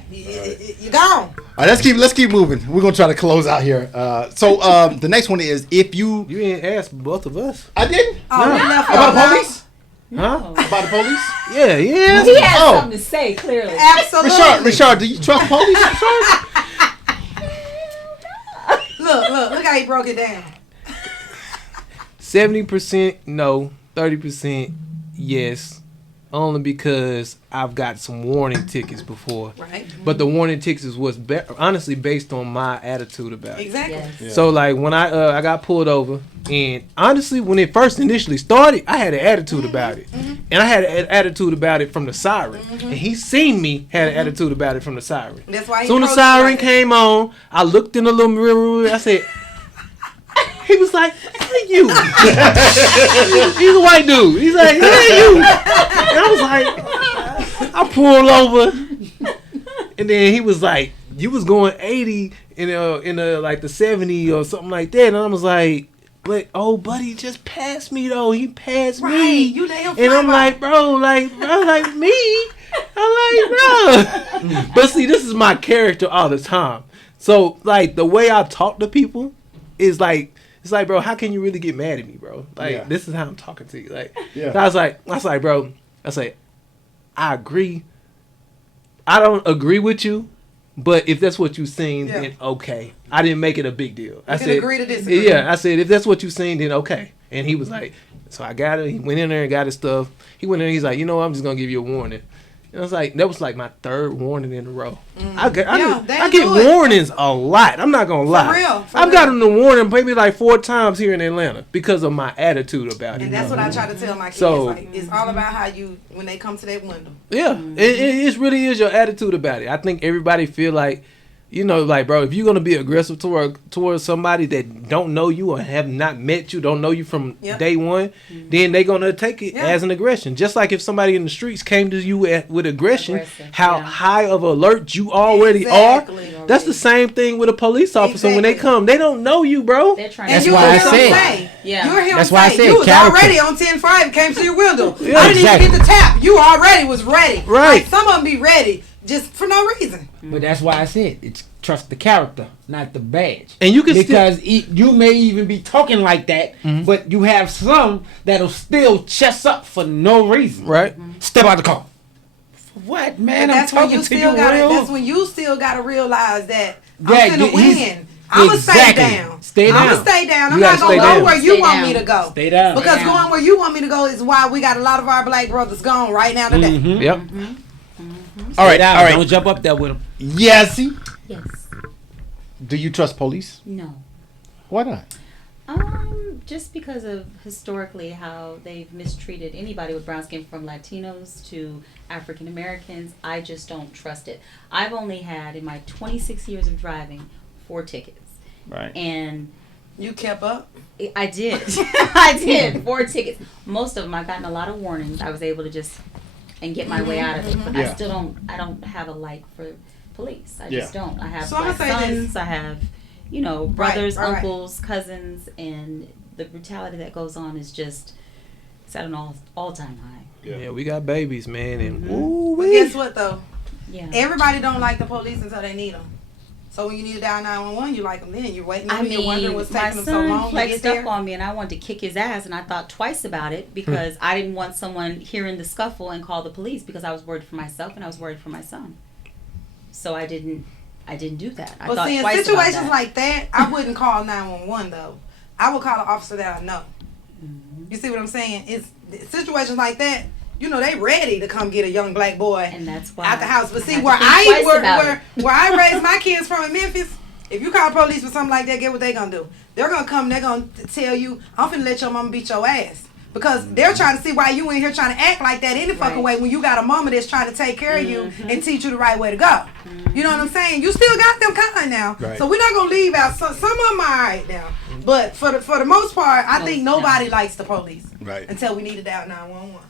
You gone. All right, let's keep moving. We're gonna try to close out here. So the next one is if you. You ain't asked both of us. I didn't. Oh, we left About y'all the out. police? Huh? About the police? Yeah, yeah. He has Oh. something to say, clearly. Absolutely. Richard, do you trust police? Richard? Look how he broke it down. 70% no, 30% yes. Only because I've got some warning tickets before. Right. But the warning tickets was honestly based on my attitude about it. Exactly. Yes. Yeah. So like when I got pulled over, and honestly when it first initially started, I had an attitude about it, and I had an attitude about it from the siren, and he seen me had an attitude about it from the siren. That's why he Soon the approached siren like that. came on, I looked in the little mirror. I said, he was like, "Hey you." He's a white dude. He's like, "Hey you." And I was like, I pulled over, and And then he was like, you was going 80 in like the 70 or something like that. And I was like, but buddy just passed me though. He passed me. You let him and I'm by. like, bro, like me. I'm like, bro. But see, this is my character all the time. So like the way I talk to people is like, it's like, bro, how can you really get mad at me, bro? Like this is how I'm talking to you. Like, so I was like, bro, I agree. I don't agree with you, but if that's what you seen, then okay. I didn't make it a big deal. I said agree to disagree. Yeah, I said if that's what you seen, then okay. And he was like, so I got it. He went in there and got his stuff. He went in there. He's like, you know what? I'm just gonna give you a warning. And I was like, that was like my third warning in a row. I get warnings a lot. I'm not gonna lie. I've gotten the warning maybe like 4 times here in Atlanta because of my attitude about it. And that's what I try to tell my kids. Like, it's all about how you, when they come to that window. Yeah, it really is your attitude about it. I think everybody feel like, you know, like, bro, if you're gonna be aggressive towards somebody that don't know you or have not met you, don't know you from day one, then they're gonna take it as an aggression. Just like if somebody in the streets came to you with aggression, how high of alert you already are. That's the same thing with a police officer when they come. They don't know you, bro. They're trying And to you why I hear said. him say, you hear him That's why I say, said you was character. already on 10-5, came to your window. Yeah, I didn't exactly. even get the tap. You already was ready. Right. Like, some of them be ready just for no reason. But that's why I said it's trust the character, not the badge. And you can because you may even be talking like that, but you have some that'll still chest up for no reason. Right. Step out the car. For what, man? I'm That's when talking you to you still gotta. real. That's when you still gotta realize that Yeah, I'm finna he's- win. I'ma stay exactly. down. Stay down. I'ma stay down. I'm You not gotta gonna stay go down. where you Stay want down. me to go. Stay down. Because Stay down. going where you want me to go is why we got a lot of our black brothers gone right now today. Yep. All right, Down. all right. Don't jump up there with him. Yassie, Yes. do you trust police? No. Why not? Just because of historically how they've mistreated anybody with brown skin, from Latinos to African Americans. I just don't trust it. I've only had, in my 26 years of driving, 4 tickets. Right. And You kept up. I did. I did. 4 tickets. Most of them, I've gotten a lot of warnings. I was able to just and get my way out of it. But Yeah. I don't have a like for police. I Yeah. just don't. I have So I'ma my say sons. this. I have, brothers, right. uncles, cousins, and the brutality that goes on is just, it's at an all-time high. Yeah, we got babies, man, and But guess what though? Yeah. Everybody don't like the police until they need them. So when you need to dial 911, you like them then. You're waiting. I You're wondering mean, what's my taking them so long son to flexed get up there. on me, and I wanted to kick his ass, and I thought twice about it because I didn't want someone hearing the scuffle and call the police because I was worried for myself and I was worried for my son. So I didn't do that. I But thought see, in twice about situations that. like that, I wouldn't call 911 though. I would call an officer that I know. Mm-hmm. You see what I'm saying? It's situations like that. They ready to come get a young black boy And that's why out the house. But I see, had to where think twice about where I raised my kids from in Memphis, if you call police for something like that, get what they gonna do? They're gonna come. They're gonna tell you, "I'm finna let your mama beat your ass." Because they're trying to see why you in here trying to act like that any fucking Right. way when you got a mama that's trying to take care of you and teach you the right way to go. You know what I'm saying? You still got them kind now. Right. So we're not gonna leave out some of them are alright now. But for the most part, I think nobody likes the police. Right. Until we need to dial 911.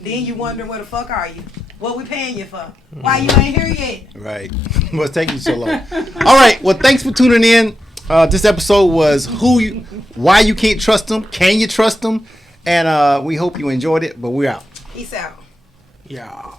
Then you wondering where the fuck are you? What we paying you for? Why you ain't here yet? Right. What's taking you so long? All right. Well, thanks for tuning in. This episode was why you can't trust them. Can you trust them? And we hope you enjoyed it. But we're out. Peace out. yeah.